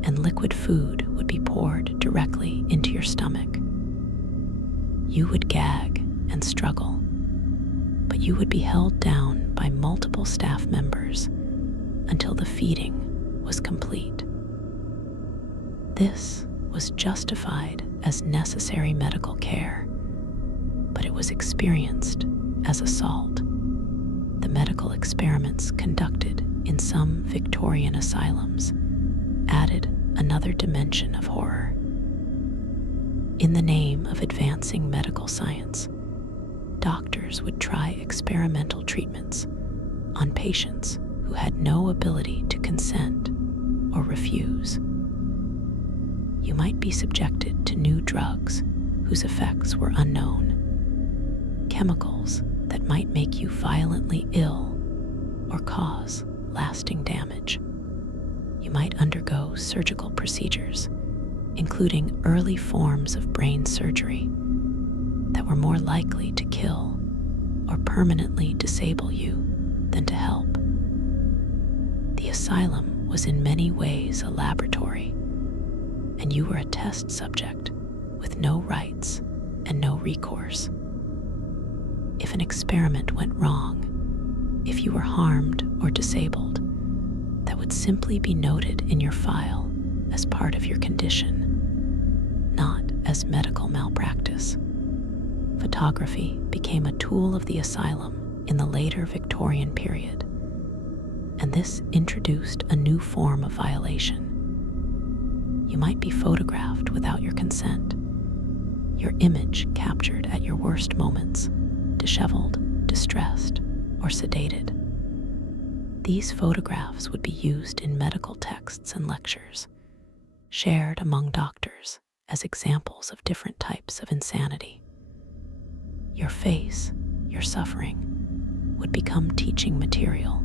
and liquid food would be poured directly into your stomach. You would gag and struggle, but you would be held down by multiple staff members until the feeding was complete. This was justified as necessary medical care, but it was experienced as assault. The medical experiments conducted in some Victorian asylums added another dimension of horror. In the name of advancing medical science, doctors would try experimental treatments on patients who had no ability to consent or refuse. You might be subjected to new drugs whose effects were unknown, chemicals that might make you violently ill or cause lasting damage. You might undergo surgical procedures, including early forms of brain surgery that were more likely to kill or permanently disable you than to help. The asylum was in many ways a laboratory, and you were a test subject with no rights and no recourse. If an experiment went wrong, if you were harmed or disabled, that would simply be noted in your file as part of your condition, not as medical malpractice. Photography became a tool of the asylum in the later Victorian period, and this introduced a new form of violation. You might be photographed without your consent, your image captured at your worst moments, disheveled, distressed, or sedated. These photographs would be used in medical texts and lectures, shared among doctors as examples of different types of insanity. Your face, your suffering, would become teaching material,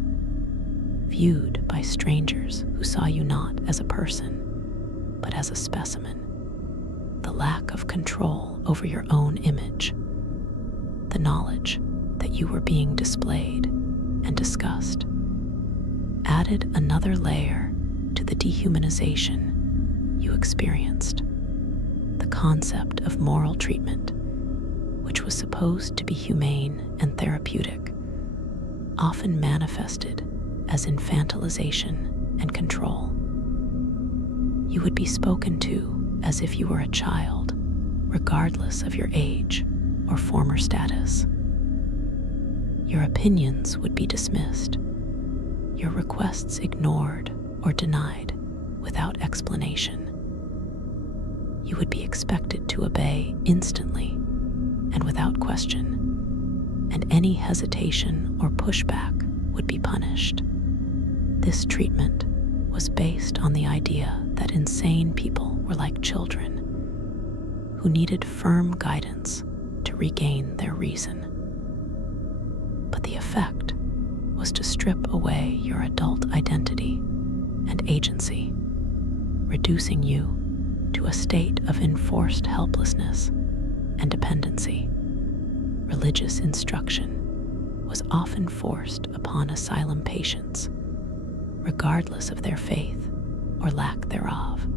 viewed by strangers who saw you not as a person, but as a specimen. The lack of control over your own image, the knowledge that you were being displayed and discussed, added another layer to the dehumanization you experienced. The concept of moral treatment, which was supposed to be humane and therapeutic, often manifested as infantilization and control. You would be spoken to as if you were a child, regardless of your age or former status. Your opinions would be dismissed, your requests ignored or denied without explanation. You would be expected to obey instantly and without question, and any hesitation or pushback would be punished. This treatment was based on the idea that insane people were like children who needed firm guidance to regain their reason. But the effect was to strip away your adult identity and agency, reducing you to a state of enforced helplessness and dependency. Religious instruction was often forced upon asylum patients, regardless of their faith or lack thereof.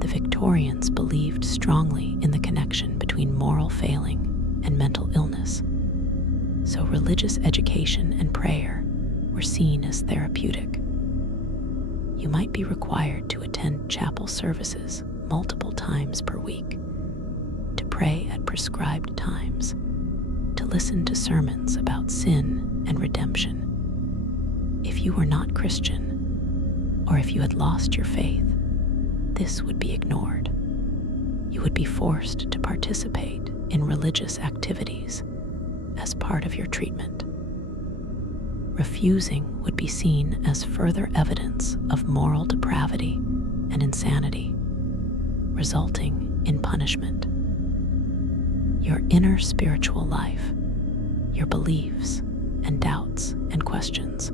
The Victorians believed strongly in the connection between moral failing and mental illness, so religious education and prayer were seen as therapeutic. You might be required to attend chapel services multiple times per week, to pray at prescribed times, to listen to sermons about sin and redemption. If you were not Christian, or if you had lost your faith, this would be ignored. You would be forced to participate in religious activities as part of your treatment. Refusing would be seen as further evidence of moral depravity and insanity, resulting in punishment. Your inner spiritual life, your beliefs and doubts and questions,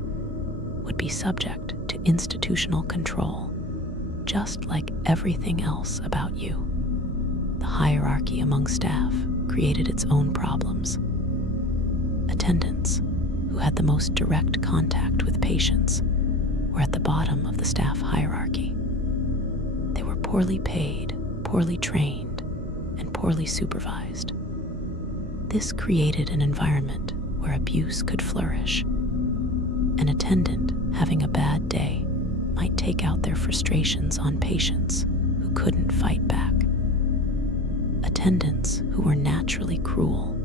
would be subject to institutional control, just like everything else about you. The hierarchy among staff created its own problems. Attendants, who had the most direct contact with patients, were at the bottom of the staff hierarchy. They were poorly paid, poorly trained, and poorly supervised. This created an environment where abuse could flourish. An attendant having a bad day might take out their frustrations on patients who couldn't fight back. Attendants who were naturally cruel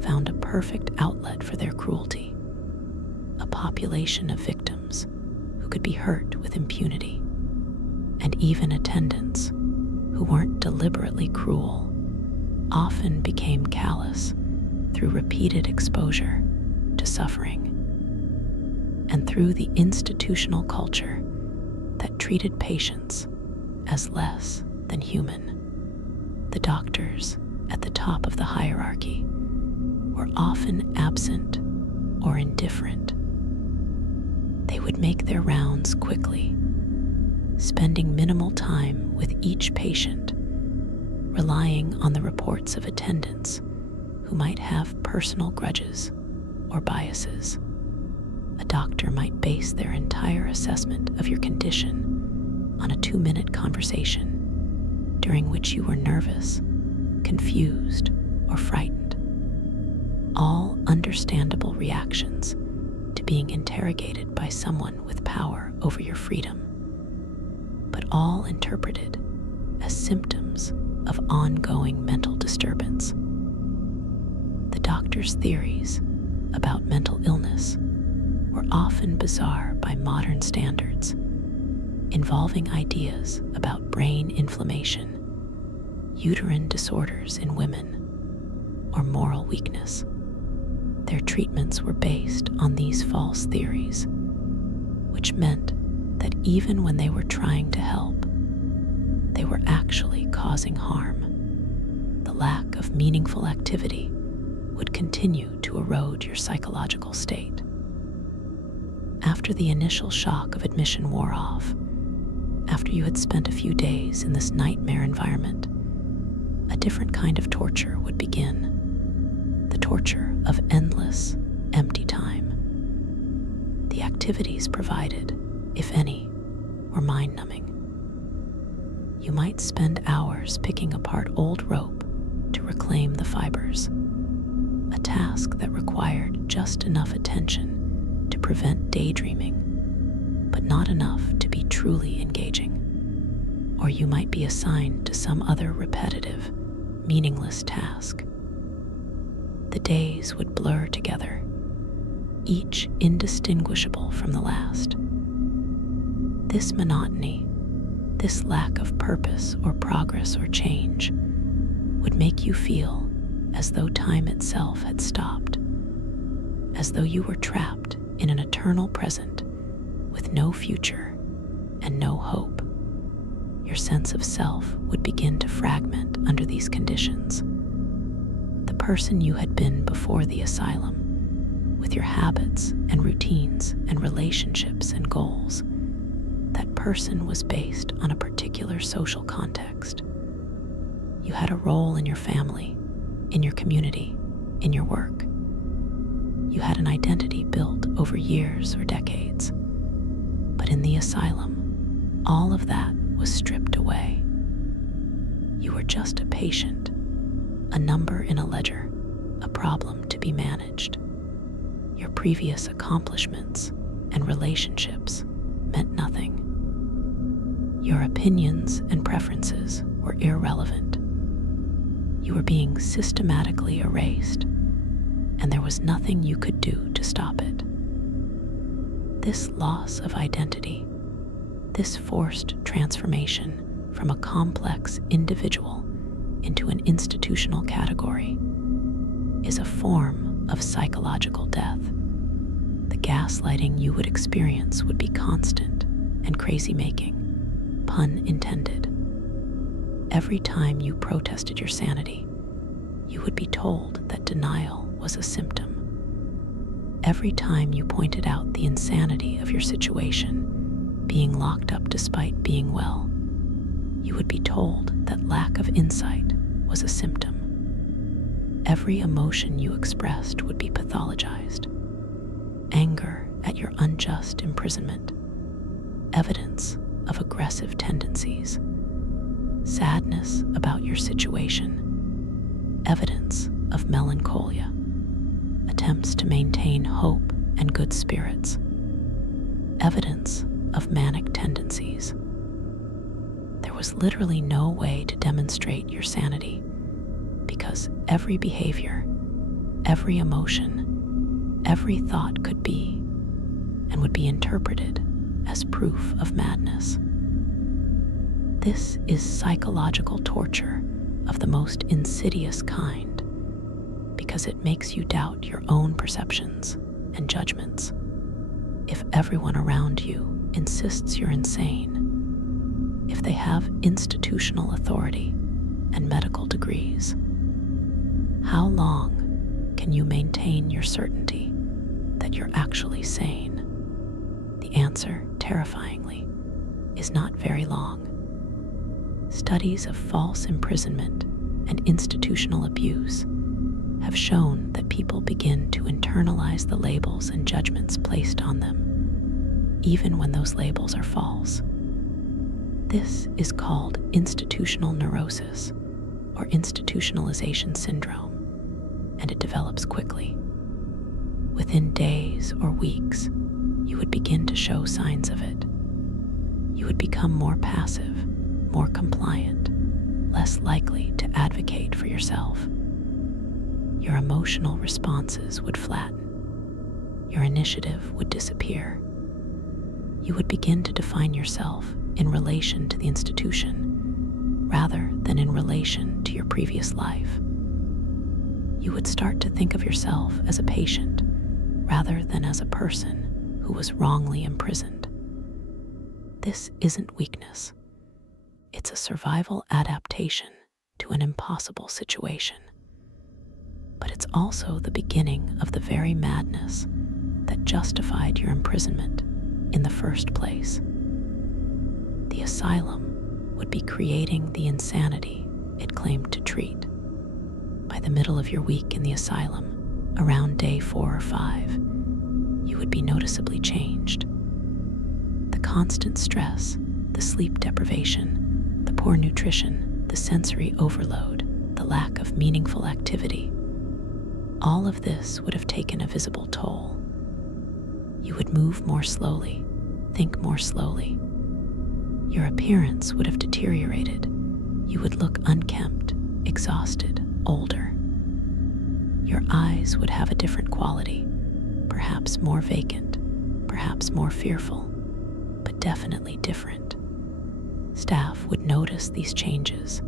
found a perfect outlet for their cruelty. A population of victims who could be hurt with impunity. And even attendants who weren't deliberately cruel often became callous through repeated exposure to suffering, and through the institutional culture that treated patients as less than human. The doctors at the top of the hierarchy were often absent or indifferent. They would make their rounds quickly, spending minimal time with each patient, relying on the reports of attendants who might have personal grudges or biases. A doctor might base their entire assessment of your condition on a 2-minute conversation during which you were nervous, confused, or frightened. All understandable reactions to being interrogated by someone with power over your freedom, but all interpreted as symptoms of ongoing mental disturbance. The doctor's theories about mental illness were often bizarre by modern standards, involving ideas about brain inflammation, uterine disorders in women, or moral weakness. Their treatments were based on these false theories, which meant that even when they were trying to help, they were actually causing harm. The lack of meaningful activity would continue to erode your psychological state. After the initial shock of admission wore off, after you had spent a few days in this nightmare environment, a different kind of torture would begin. The torture of endless, empty time. The activities provided, if any, were mind-numbing. You might spend hours picking apart old rope to reclaim the fibers, a task that required just enough attention to prevent daydreaming, but not enough to be truly engaging. Or you might be assigned to some other repetitive, meaningless task. The days would blur together, each indistinguishable from the last. This monotony, this lack of purpose or progress or change, would make you feel as though time itself had stopped, as though you were trapped in an eternal present with no future and no hope. Your sense of self would begin to fragment under these conditions. The person you had been before the asylum, with your habits and routines and relationships and goals, that person was based on a particular social context. You had a role in your family, in your community, in your work. You had an identity built over years or decades. But in the asylum, all of that was stripped away. You were just a patient, a number in a ledger, a problem to be managed. Your previous accomplishments and relationships meant nothing. Your opinions and preferences were irrelevant. You were being systematically erased, and there was nothing you could do to stop it. This loss of identity, this forced transformation from a complex individual into an institutional category, is a form of psychological death. The gaslighting you would experience would be constant and crazy-making, pun intended. Every time you protested your sanity, you would be told that denial was a symptom. Every time you pointed out the insanity of your situation, being locked up despite being well, you would be told that lack of insight was a symptom. Every emotion you expressed would be pathologized. Anger at your unjust imprisonment, evidence of aggressive tendencies, sadness about your situation, evidence of melancholia, attempts to maintain hope and good spirits, evidence of manic tendencies. There was literally no way to demonstrate your sanity because every behavior, every emotion, every thought could be and would be interpreted as proof of madness. This is psychological torture of the most insidious kind because it makes you doubt your own perceptions and judgments. If everyone around you insists you're insane, if they have institutional authority and medical degrees, how long can you maintain your certainty that you're actually sane? The answer, terrifyingly, is not very long. Studies of false imprisonment and institutional abuse have shown that people begin to internalize the labels and judgments placed on them, even when those labels are false. This is called institutional neurosis or institutionalization syndrome, and it develops quickly. Within days or weeks, you would begin to show signs of it. You would become more passive, more compliant, less likely to advocate for yourself. Your emotional responses would flatten. Your initiative would disappear. You would begin to define yourself in relation to the institution rather than in relation to your previous life. You would start to think of yourself as a patient rather than as a person who was wrongly imprisoned. This isn't weakness. It's a survival adaptation to an impossible situation. But it's also the beginning of the very madness that justified your imprisonment in the first place. The asylum would be creating the insanity it claimed to treat. By the middle of your week in the asylum, around day 4 or 5, you would be noticeably changed. The constant stress, the sleep deprivation, the poor nutrition, the sensory overload, the lack of meaningful activity, all of this would have taken a visible toll. You would move more slowly, think more slowly. Your appearance would have deteriorated. You would look unkempt, exhausted, older. Your eyes would have a different quality, perhaps more vacant, perhaps more fearful, but definitely different. Staff would notice these changes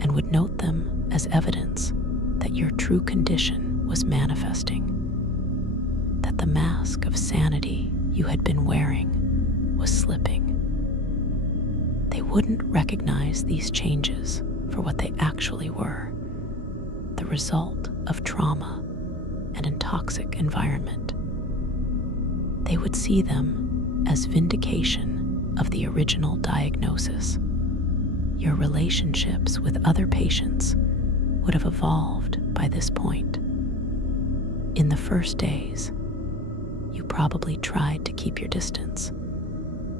and would note them as evidence that your true condition was manifesting, that the mask of sanity you had been wearing was slipping. They wouldn't recognize these changes for what they actually were, the result of trauma and a toxic environment. They would see them as vindication of the original diagnosis. Your relationships with other patients would have evolved by this point. In the first days, you probably tried to keep your distance,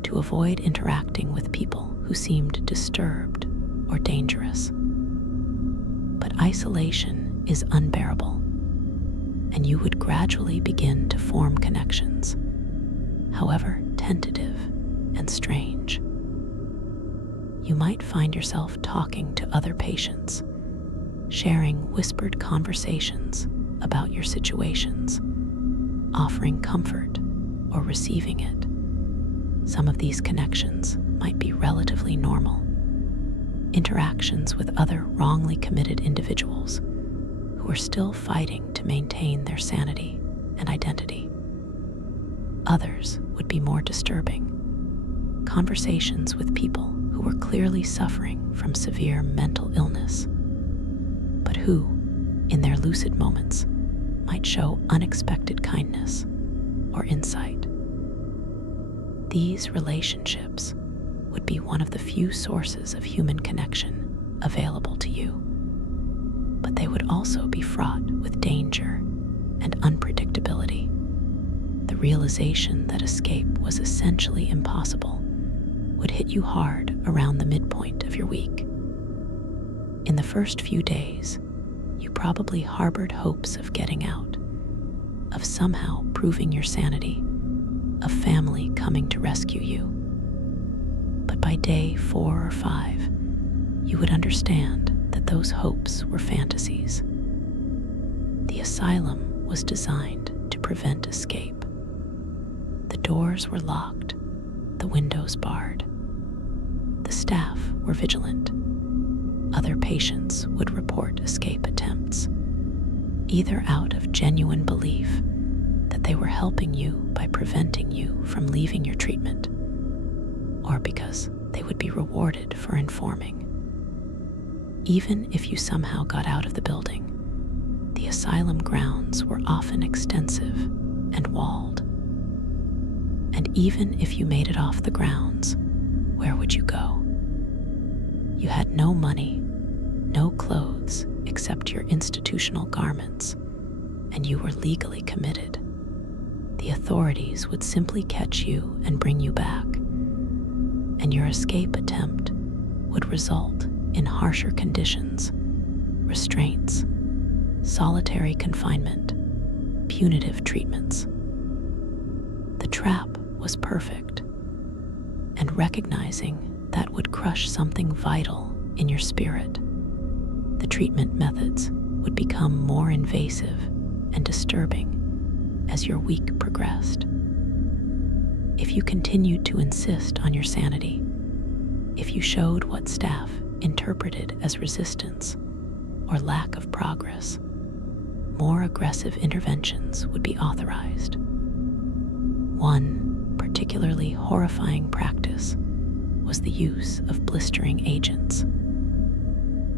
to avoid interacting with people who seemed disturbed or dangerous. But isolation is unbearable, and you would gradually begin to form connections, however tentative and strange. You might find yourself talking to other patients, sharing whispered conversations about your situations, offering comfort or receiving it. Some of these connections might be relatively normal. Interactions with other wrongly committed individuals who are still fighting to maintain their sanity and identity. Others would be more disturbing. Conversations with people who were clearly suffering from severe mental illness, but who, in their lucid moments, might show unexpected kindness or insight. These relationships would be one of the few sources of human connection available to you, but they would also be fraught with danger and unpredictability. The realization that escape was essentially impossible would hit you hard around the midpoint of your week. In the first few days, you probably harbored hopes of getting out, of somehow proving your sanity, of family coming to rescue you. But by day 4 or 5, you would understand that those hopes were fantasies. The asylum was designed to prevent escape. The doors were locked, the windows barred. The staff were vigilant. Other patients would report escape attempts, either out of genuine belief that they were helping you by preventing you from leaving your treatment, or because they would be rewarded for informing. Even if you somehow got out of the building, the asylum grounds were often extensive and walled. And even if you made it off the grounds, where would you go? You had no money, no clothes except your institutional garments, and you were legally committed. The authorities would simply catch you and bring you back, and your escape attempt would result in harsher conditions, restraints, solitary confinement, punitive treatments. The trap was perfect, and recognizing that would crush something vital in your spirit, the treatment methods would become more invasive and disturbing as your week progressed. If you continued to insist on your sanity, if you showed what staff interpreted as resistance or lack of progress, more aggressive interventions would be authorized. One particularly horrifying practice was the use of blistering agents.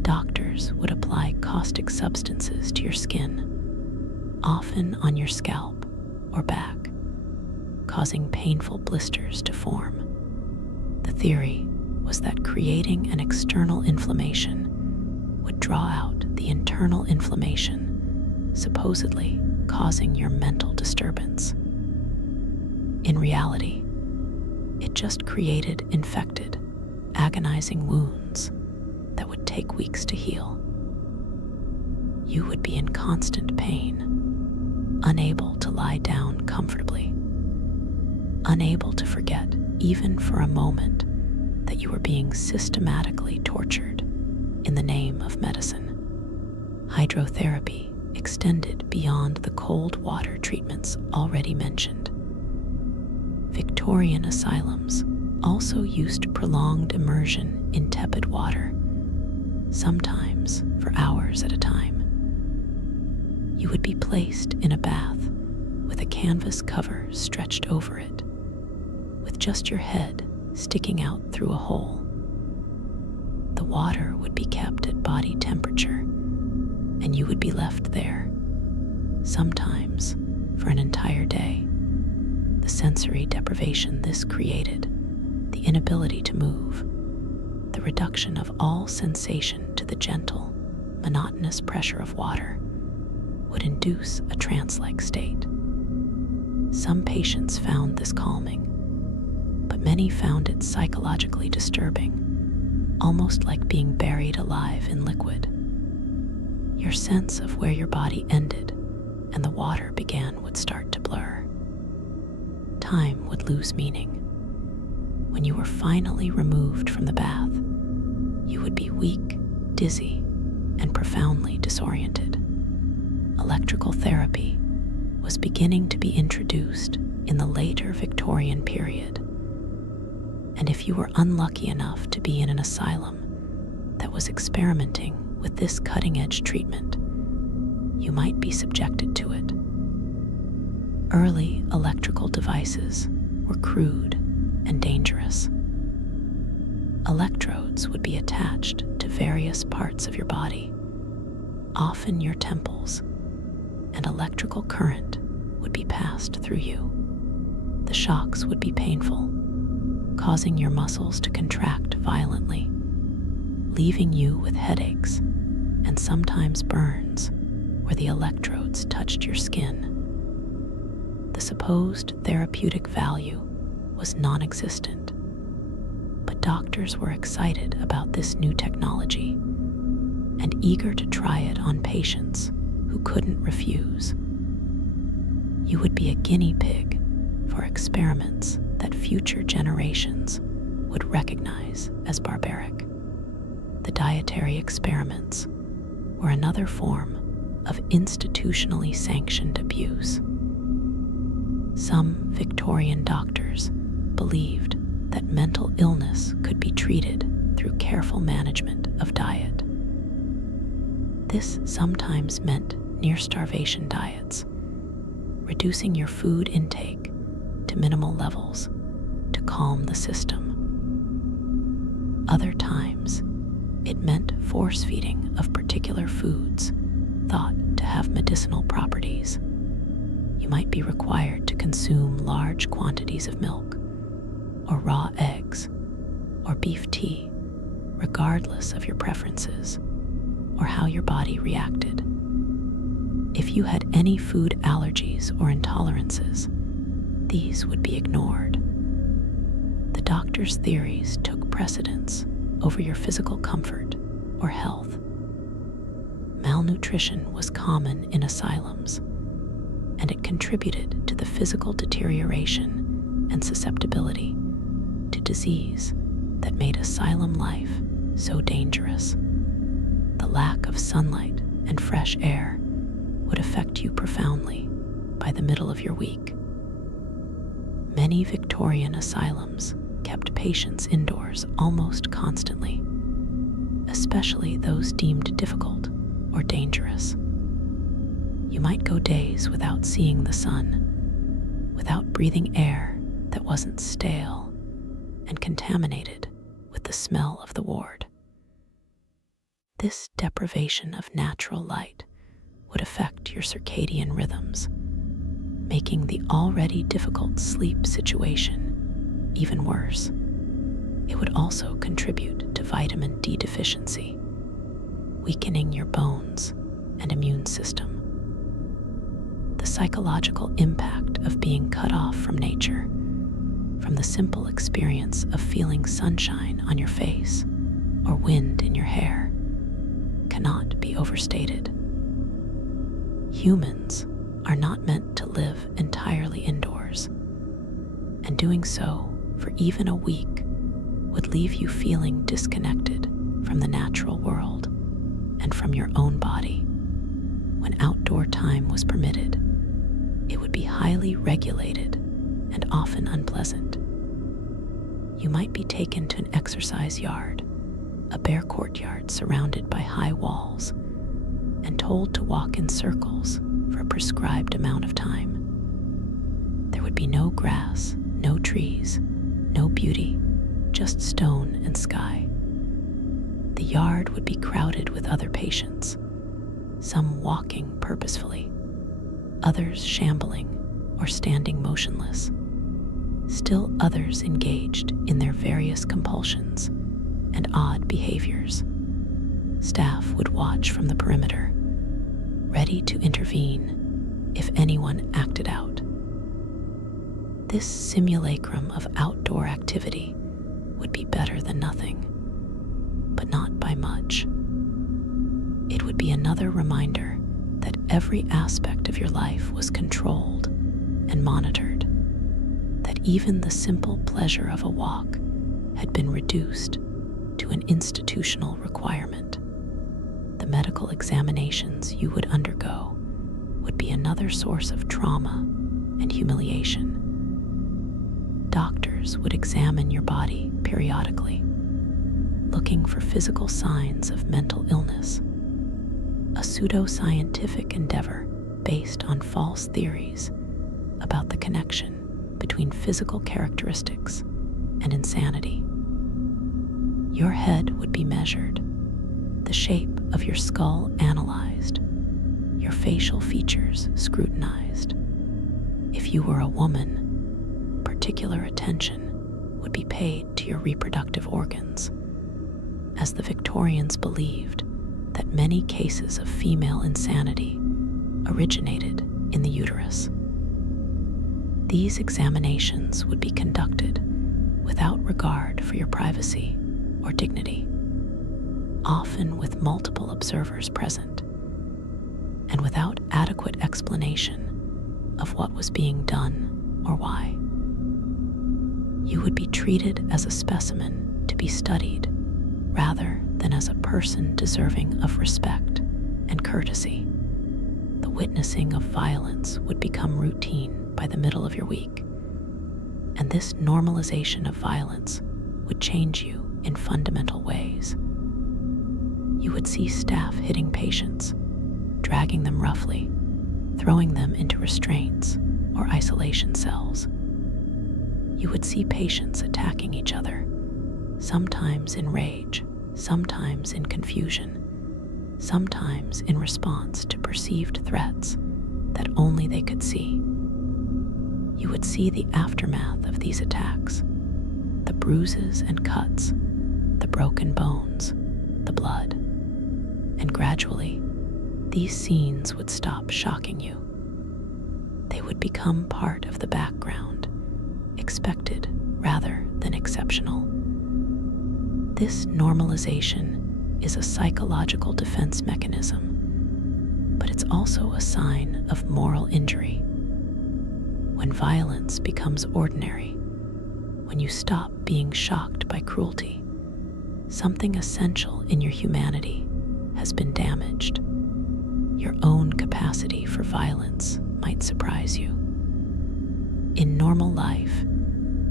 Doctors would apply caustic substances to your skin, often on your scalp or back, causing painful blisters to form. The theory was that creating an external inflammation would draw out the internal inflammation, supposedly causing your mental disturbance. In reality, it just created infected, agonizing wounds that would take weeks to heal. You would be in constant pain, unable to lie down comfortably, unable to forget, even for a moment, that you were being systematically tortured in the name of medicine. Hydrotherapy extended beyond the cold water treatments already mentioned. Victorian asylums also used prolonged immersion in tepid water, sometimes for hours at a time. You would be placed in a bath with a canvas cover stretched over it, with just your head sticking out through a hole. The water would be kept at body temperature, and you would be left there, sometimes for an entire day. The sensory deprivation this created, the inability to move, the reduction of all sensation to the gentle, monotonous pressure of water, would induce a trance-like state. Some patients found this calming, but many found it psychologically disturbing, almost like being buried alive in liquid. Your sense of where your body ended and the water began would start to blur. Time would lose meaning. When you were finally removed from the bath, you would be weak, dizzy, and profoundly disoriented. Electrical therapy was beginning to be introduced in the later Victorian period, and if you were unlucky enough to be in an asylum that was experimenting with this cutting-edge treatment, you might be subjected to it. Early electrical devices were crude and dangerous. Electrodes would be attached to various parts of your body, often your temples, and electrical current would be passed through you. The shocks would be painful, causing your muscles to contract violently, leaving you with headaches and sometimes burns where the electrodes touched your skin. The supposed therapeutic value was non-existent, but doctors were excited about this new technology and eager to try it on patients who couldn't refuse. You would be a guinea pig for experiments that future generations would recognize as barbaric. The dietary experiments were another form of institutionally sanctioned abuse. Some Victorian doctors believed that mental illness could be treated through careful management of diet. This sometimes meant near-starvation diets, reducing your food intake to minimal levels to calm the system. Other times, it meant force-feeding of particular foods thought to have medicinal properties. You might be required to consume large quantities of milk, or raw eggs, or beef tea, regardless of your preferences or how your body reacted. If you had any food allergies or intolerances, these would be ignored. The doctor's theories took precedence over your physical comfort or health. Malnutrition was common in asylums, and it contributed to the physical deterioration and susceptibility to disease that made asylum life so dangerous. The lack of sunlight and fresh air would affect you profoundly by the middle of your week. Many Victorian asylums kept patients indoors almost constantly, especially those deemed difficult or dangerous. You might go days without seeing the sun, without breathing air that wasn't stale and contaminated with the smell of the ward. This deprivation of natural light would affect your circadian rhythms, making the already difficult sleep situation even worse. It would also contribute to vitamin D deficiency, weakening your bones and immune system. The psychological impact of being cut off from nature, from the simple experience of feeling sunshine on your face or wind in your hair, cannot be overstated. Humans are not meant to live entirely indoors, and doing so for even a week would leave you feeling disconnected from the natural world and from your own body. When outdoor time was permitted, it would be highly regulated and often unpleasant. You might be taken to an exercise yard, a bare courtyard surrounded by high walls, and told to walk in circles for a prescribed amount of time. There would be no grass, no trees, no beauty, just stone and sky. The yard would be crowded with other patients, some walking purposefully, others shambling or standing motionless, still others engaged in their various compulsions and odd behaviors. Staff would watch from the perimeter, ready to intervene if anyone acted out. This simulacrum of outdoor activity would be better than nothing, but not by much. It would be another reminder that every aspect of your life was controlled and monitored, that even the simple pleasure of a walk had been reduced to an institutional requirement. The medical examinations you would undergo would be another source of trauma and humiliation. Doctors would examine your body periodically, looking for physical signs of mental illness, a pseudo-scientific endeavor based on false theories about the connection between physical characteristics and insanity. Your head would be measured, the shape of your skull analyzed, your facial features scrutinized. If you were a woman, particular attention would be paid to your reproductive organs, as the Victorians believed that many cases of female insanity originated in the uterus. These examinations would be conducted without regard for your privacy or dignity, often with multiple observers present, and without adequate explanation of what was being done or why. You would be treated as a specimen to be studied rather than as a person deserving of respect and courtesy. The witnessing of violence would become routine by the middle of your week, and this normalization of violence would change you in fundamental ways. You would see staff hitting patients, dragging them roughly, throwing them into restraints or isolation cells. You would see patients attacking each other, sometimes in rage, sometimes in confusion, sometimes in response to perceived threats that only they could see. You would see the aftermath of these attacks, the bruises and cuts, the broken bones, the blood, and gradually, these scenes would stop shocking you. They would become part of the background, expected rather than exceptional. This normalization is a psychological defense mechanism, but it's also a sign of moral injury. When violence becomes ordinary, when you stop being shocked by cruelty, something essential in your humanity has been damaged. Your own capacity for violence might surprise you. In normal life,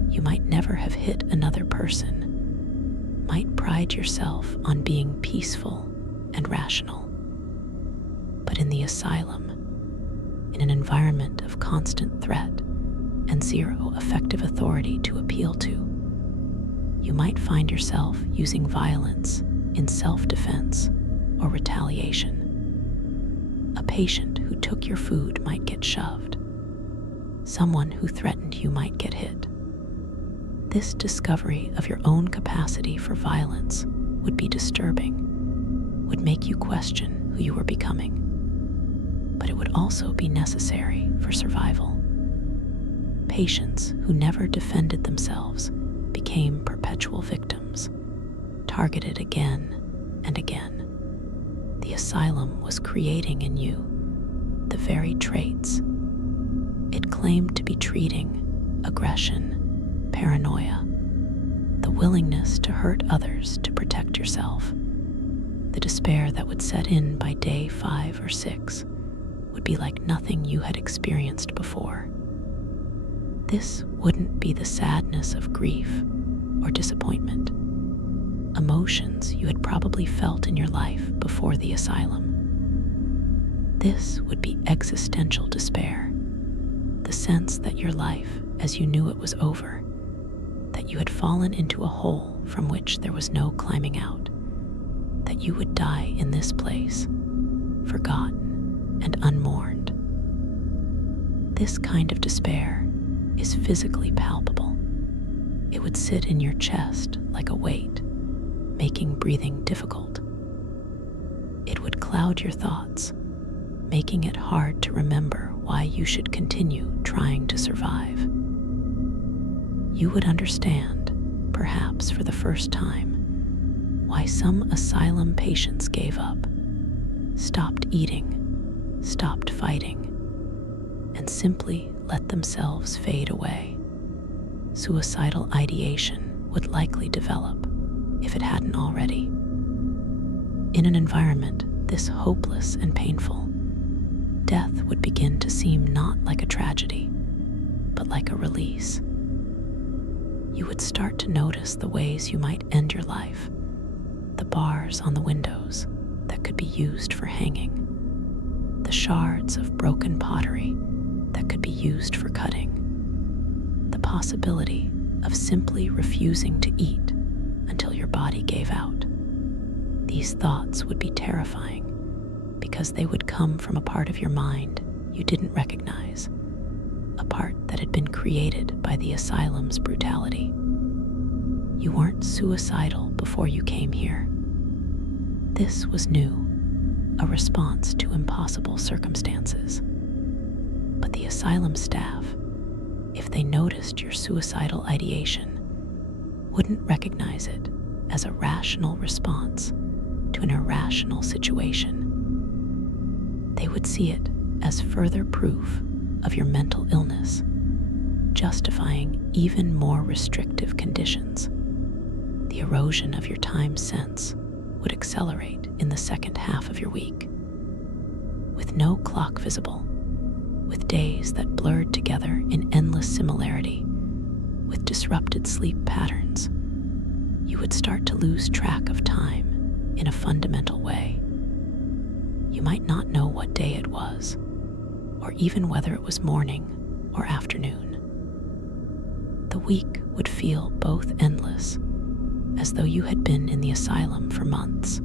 you might never have hit another person, might pride yourself on being peaceful and rational. But in the asylum, in an environment of constant threat and zero effective authority to appeal to, You might find yourself using violence in self-defense or retaliation. A patient who took your food might get shoved. Someone who threatened you might get hit. This discovery of your own capacity for violence would be disturbing, would make you question who you were becoming. But it would also be necessary for survival. Patients who never defended themselves became perpetual victims, targeted again and again. The asylum was creating in you the very traits it claimed to be treating: aggression, paranoia, the willingness to hurt others to protect yourself. The despair that would set in by day 5 or 6 would be like nothing you had experienced before. This wouldn't be the sadness of grief or disappointment, emotions you had probably felt in your life before the asylum. This would be existential despair, the sense that your life as you knew it was over, that you had fallen into a hole from which there was no climbing out, that you would die in this place, forgotten and unmourned. This kind of despair is physically palpable. It would sit in your chest like a weight, making breathing difficult. It would cloud your thoughts, making it hard to remember why you should continue trying to survive. You would understand, perhaps for the first time, why some asylum patients gave up, stopped eating, stopped fighting, and simply let themselves fade away. Suicidal ideation would likely develop, if it hadn't already. In an environment this hopeless and painful, death would begin to seem not like a tragedy, but like a release. You would start to notice the ways you might end your life, the bars on the windows that could be used for hanging, the shards of broken pottery that could be used for cutting, the possibility of simply refusing to eat until your body gave out. These thoughts would be terrifying because they would come from a part of your mind you didn't recognize, a part that had been created by the asylum's brutality. You weren't suicidal before you came here. This was new, a response to impossible circumstances. But the asylum staff, if they noticed your suicidal ideation, wouldn't recognize it as a rational response to an irrational situation. They would see it as further proof of your mental illness, justifying even more restrictive conditions. The erosion of your time sense would accelerate in the second half of your week. With no clock visible, with days that blurred together in endless similarity, with disrupted sleep patterns, you would start to lose track of time in a fundamental way. You might not know what day it was, or even whether it was morning or afternoon. The week would feel both endless, as though you had been in the asylum for months,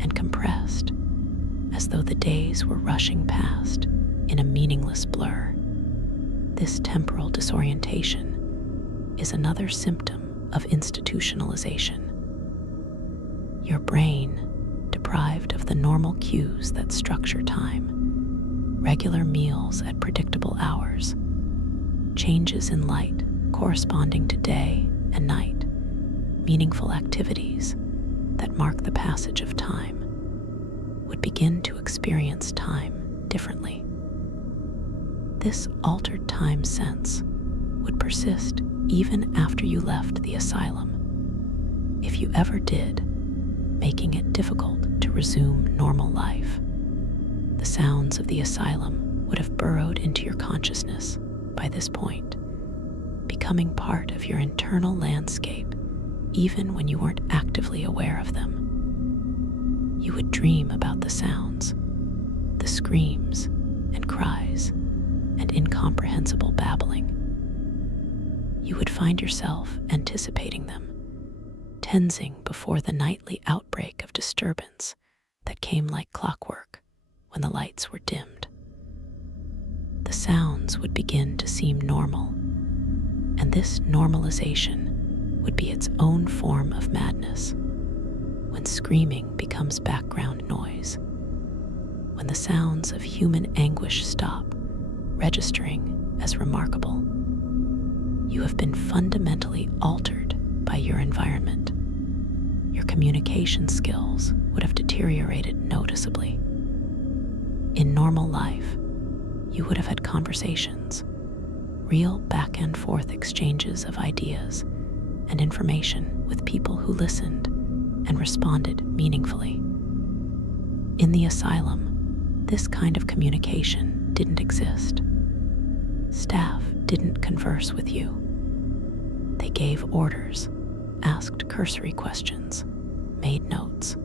and compressed, as though the days were rushing past in a meaningless blur. This temporal disorientation is another symptom of institutionalization. Your brain, deprived of the normal cues that structure time, regular meals at predictable hours, changes in light corresponding to day and night, meaningful activities that mark the passage of time, would begin to experience time differently. This altered time sense would persist even after you left the asylum, if you ever did, making it difficult to resume normal life. The sounds of the asylum would have burrowed into your consciousness by this point, becoming part of your internal landscape even when you weren't actively aware of them. You would dream about the sounds, the screams and cries and incomprehensible babbling. You would find yourself anticipating them, tensing before the nightly outbreak of disturbance that came like clockwork when the lights were dimmed. The sounds would begin to seem normal, and this normalization would be its own form of madness, when screaming becomes background noise, when the sounds of human anguish stop, registering as remarkable. You have been fundamentally altered by your environment. Your communication skills would have deteriorated noticeably. In normal life, you would have had conversations, real back and forth exchanges of ideas and information with people who listened and responded meaningfully. In the asylum, this kind of communication didn't exist. Staff didn't converse with you. They gave orders, asked cursory questions, made notes.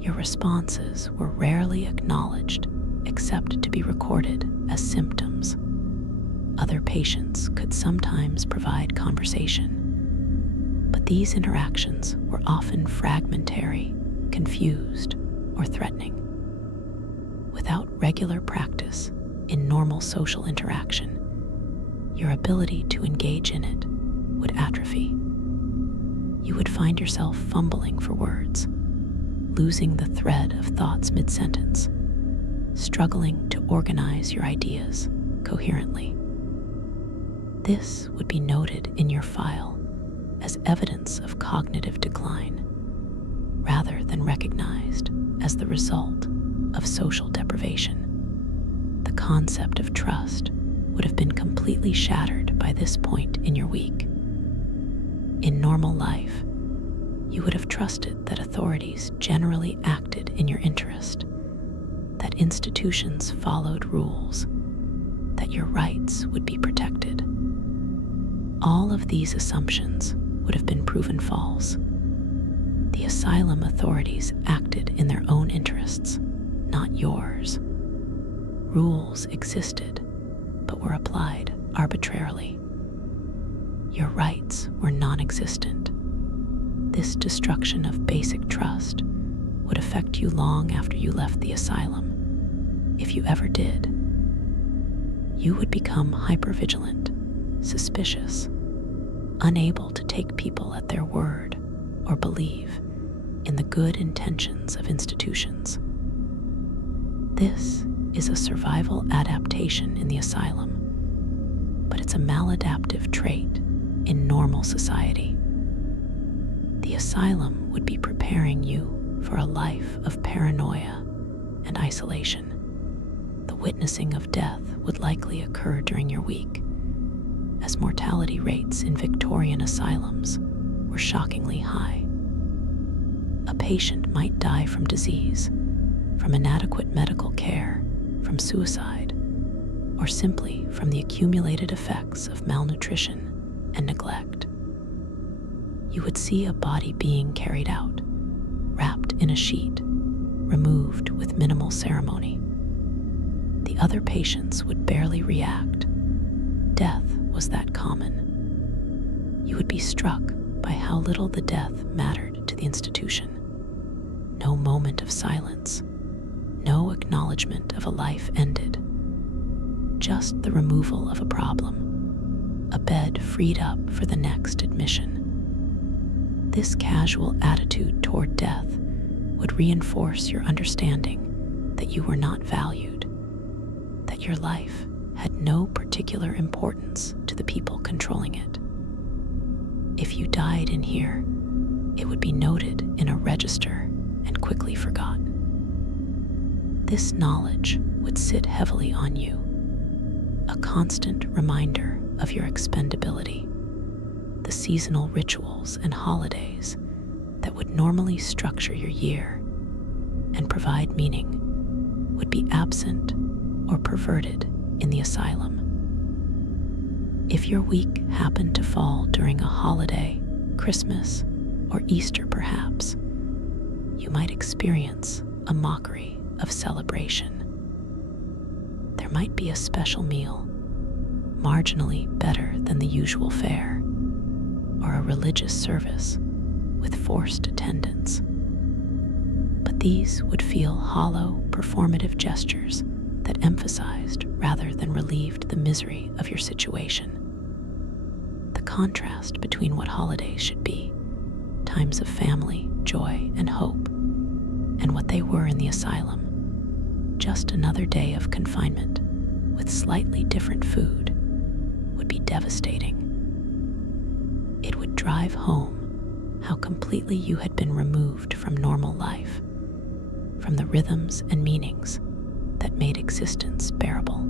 Your responses were rarely acknowledged except to be recorded as symptoms. Other patients could sometimes provide conversation, but these interactions were often fragmentary, confused, or threatening. Without regular practice in normal social interaction, your ability to engage in it would atrophy. You would find yourself fumbling for words, losing the thread of thoughts mid-sentence, struggling to organize your ideas coherently. This would be noted in your file as evidence of cognitive decline, rather than recognized as the result of social deprivation. The concept of trust would have been completely shattered by this point in your week. In normal life, you would have trusted that authorities generally acted in your interest, that institutions followed rules, that your rights would be protected. All of these assumptions would have been proven false. The asylum authorities acted in their own interests, not yours. Rules existed, but were applied arbitrarily. Your rights were non-existent. This destruction of basic trust would affect you long after you left the asylum, if you ever did. You would become hypervigilant, suspicious, unable to take people at their word or believe in the good intentions of institutions. This is a survival adaptation in the asylum, but it's a maladaptive trait in normal society. The asylum would be preparing you for a life of paranoia and isolation. The witnessing of death would likely occur during your week, as mortality rates in Victorian asylums were shockingly high. A patient might die from disease, from inadequate medical care, from suicide, or simply from the accumulated effects of malnutrition and neglect. You would see a body being carried out, wrapped in a sheet, removed with minimal ceremony. The other patients would barely react. Death was that common. You would be struck by how little the death mattered to the institution. No moment of silence, no acknowledgement of a life ended. Just the removal of a problem, a bed freed up for the next admission. This casual attitude toward death would reinforce your understanding that you were not valued, that your life had no particular importance to the people controlling it. If you died in here, it would be noted in a register and quickly forgotten. This knowledge would sit heavily on you, a constant reminder of your expendability. The seasonal rituals and holidays that would normally structure your year and provide meaning would be absent or perverted in the asylum. If your week happened to fall during a holiday, Christmas, or Easter perhaps, you might experience a mockery of celebration. There might be a special meal, marginally better than the usual fare, or a religious service with forced attendance. But these would feel hollow, performative gestures that emphasized rather than relieved the misery of your situation. The contrast between what holidays should be, times of family, joy, and hope, and what they were in the asylum, just another day of confinement with slightly different food, would be devastating. It would drive home how completely you had been removed from normal life, from the rhythms and meanings that made existence bearable.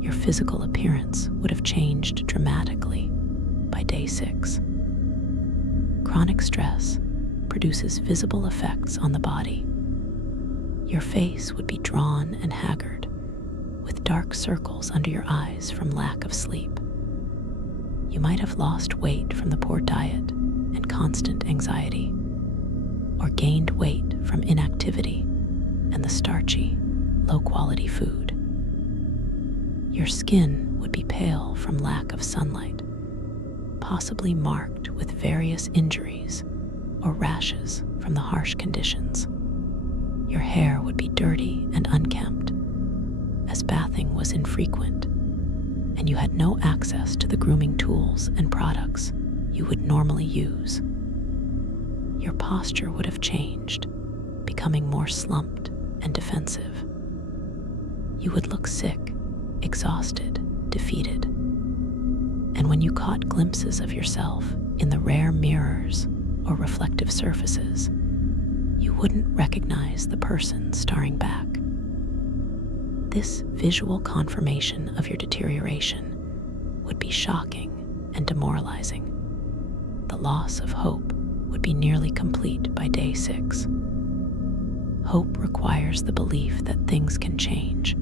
Your physical appearance would have changed dramatically by day 6. Chronic stress produces visible effects on the body. Your face would be drawn and haggard, with dark circles under your eyes from lack of sleep. You might have lost weight from the poor diet and constant anxiety, or gained weight from inactivity and the starchy, low-quality food. Your skin would be pale from lack of sunlight, possibly marked with various injuries or rashes from the harsh conditions. Your hair would be dirty and unkempt, as bathing was infrequent, and you had no access to the grooming tools and products you would normally use. Your posture would have changed, becoming more slumped and defensive. You would look sick, exhausted, defeated. And when you caught glimpses of yourself in the rare mirrors or reflective surfaces, you wouldn't recognize the person staring back. This visual confirmation of your deterioration would be shocking and demoralizing. The loss of hope would be nearly complete by day 6. Hope requires the belief that things can change,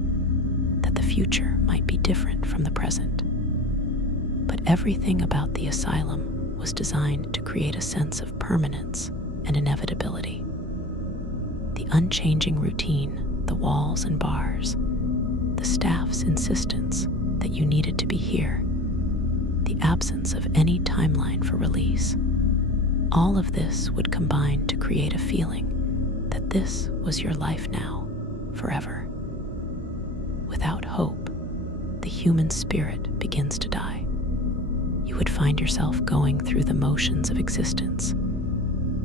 that the future might be different from the present. But everything about the asylum was designed to create a sense of permanence and inevitability. The unchanging routine, the walls and bars, the staff's insistence that you needed to be here, the absence of any timeline for release, all of this would combine to create a feeling that this was your life now, forever. Without hope, the human spirit begins to die. You would find yourself going through the motions of existence,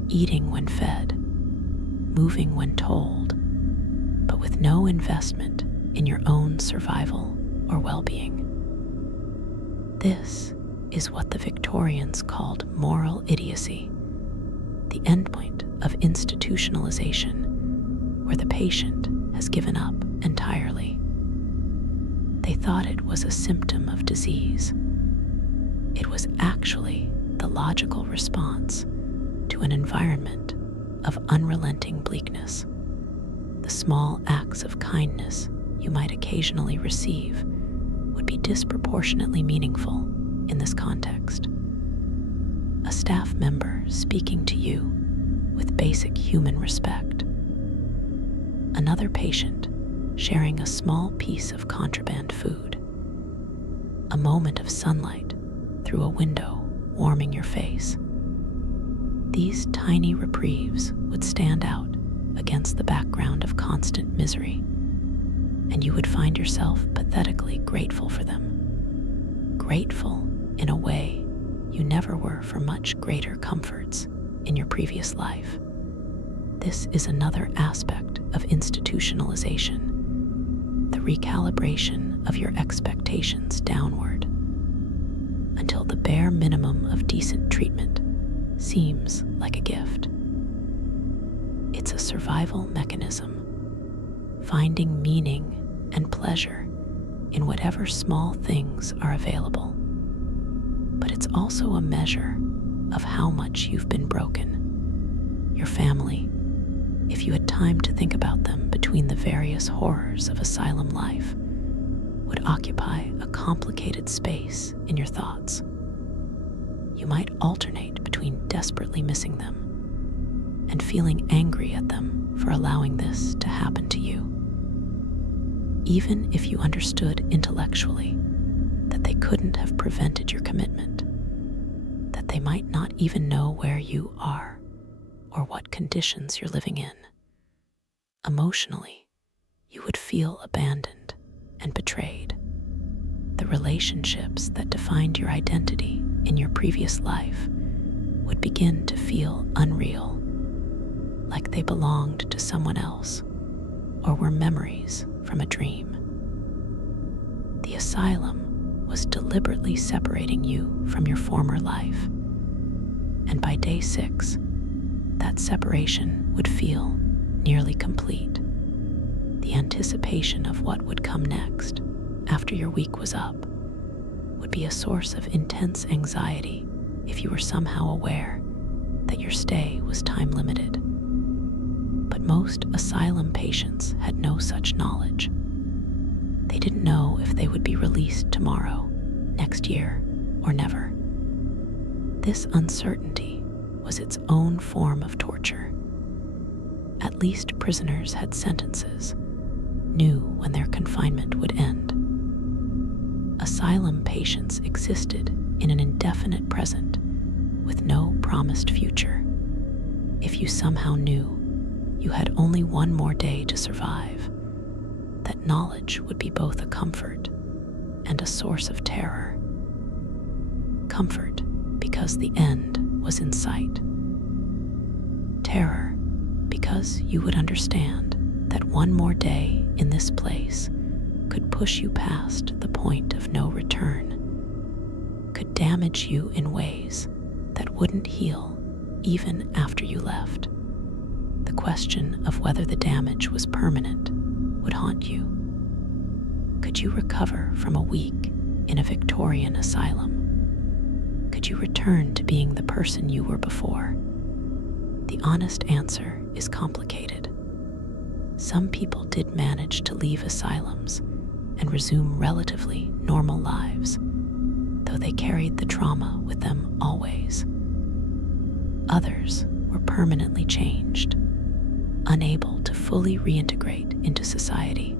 eating when fed, moving when told, but with no investment in your own survival or well-being. This is what the Victorians called moral idiocy, the endpoint of institutionalization, where the patient has given up entirely. They thought it was a symptom of disease. It was actually the logical response to an environment of unrelenting bleakness. The small acts of kindness you might occasionally receive would be disproportionately meaningful in this context. A staff member speaking to you with basic human respect. Another patient sharing a small piece of contraband food. A moment of sunlight through a window warming your face. These tiny reprieves would stand out against the background of constant misery, and you would find yourself pathetically grateful for them. Grateful in a way you never were for much greater comforts in your previous life. This is another aspect of institutionalization, the recalibration of your expectations downward, until the bare minimum of decent treatment seems like a gift. It's a survival mechanism, finding meaning and pleasure in whatever small things are available. But it's also a measure of how much you've been broken. Your family, if you had time to think about them between the various horrors of asylum life, would occupy a complicated space in your thoughts. You might alternate between desperately missing them and feeling angry at them for allowing this to happen to you. Even if you understood intellectually that they couldn't have prevented your commitment, that they they might not even know where you are or what conditions you're living in. Emotionally, you would feel abandoned and betrayed. The relationships that defined your identity in your previous life would begin to feel unreal, like they belonged to someone else or were memories from a dream. The asylum was deliberately separating you from your former life, and by day 6, that separation would feel nearly complete. The anticipation of what would come next after your week was up would be a source of intense anxiety if you were somehow aware that your stay was time limited. But most asylum patients had no such knowledge. They didn't know if they would be released tomorrow, next year, or never. This uncertainty was its own form of torture. At least prisoners had sentences, knew when their confinement would end. Asylum patients existed in an indefinite present with no promised future. If you somehow knew you had only one more day to survive, that knowledge would be both a comfort and a source of terror. Comfort because the end was in sight. Terror because you would understand that one more day in this place could push you past the point of no return, could damage you in ways that wouldn't heal even after you left. The question of whether the damage was permanent would haunt you. Could you recover from a week in a Victorian asylum? Could you return to being the person you were before? The honest answer is complicated. Some people did manage to leave asylums and resume relatively normal lives, though they carried the trauma with them always. Others were permanently changed, unable to fully reintegrate into society,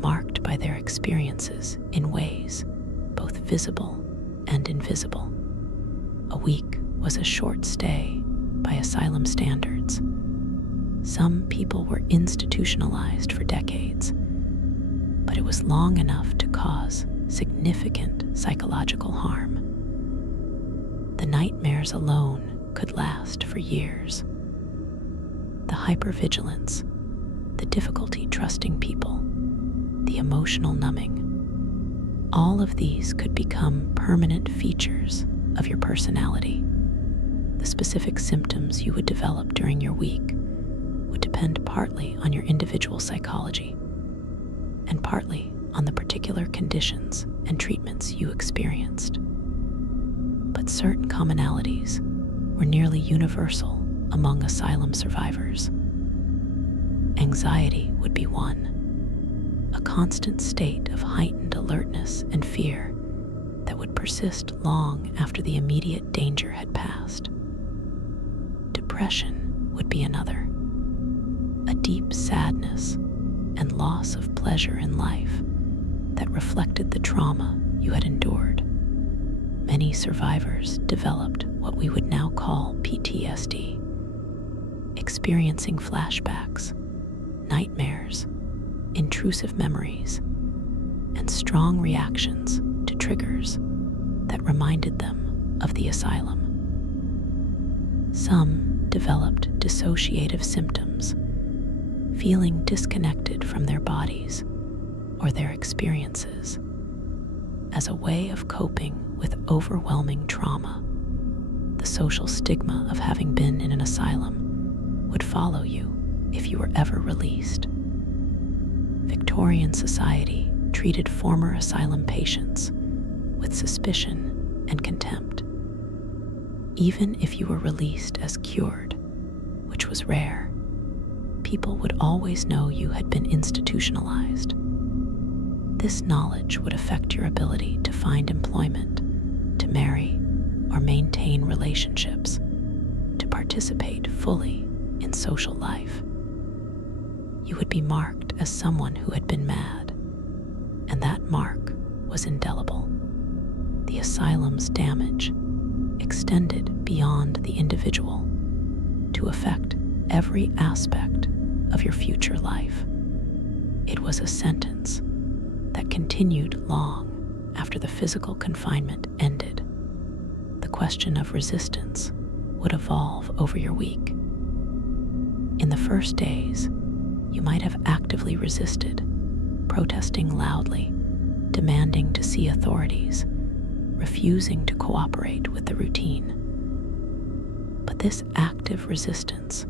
marked by their experiences in ways both visible and invisible. A week was a short stay by asylum standards. Some people were institutionalized for decades, but it was long enough to cause significant psychological harm. The nightmares alone could last for years. The hypervigilance, the difficulty trusting people, the emotional numbing, all of these could become permanent features of your personality. The specific symptoms you would develop during your week would depend partly on your individual psychology and partly on the particular conditions and treatments you experienced. But certain commonalities were nearly universal among asylum survivors. Anxiety would be one, a constant state of heightened alertness and fear that would persist long after the immediate danger had passed. Depression would be another, a deep sadness and loss of pleasure in life that reflected the trauma you had endured. Many survivors developed what we would now call PTSD, experiencing flashbacks, nightmares, intrusive memories, and strong reactions to triggers that reminded them of the asylum. Some developed dissociative symptoms, feeling disconnected from their bodies or their experiences, as a way of coping with overwhelming trauma. The social stigma of having been in an asylum would follow you if you were ever released. Victorian society treated former asylum patients with suspicion and contempt. Even if you were released as cured, which was rare, people would always know you had been institutionalized. This knowledge would affect your ability to find employment, to marry or maintain relationships, to participate fully in social life. You would be marked as someone who had been mad, and that mark was indelible. The asylum's damage extended beyond the individual to affect every aspect of your future life. It was a sentence that continued long after the physical confinement ended. The question of resistance would evolve over your week. In the first days, you might have actively resisted, protesting loudly, demanding to see authorities, refusing to cooperate with the routine. But this active resistance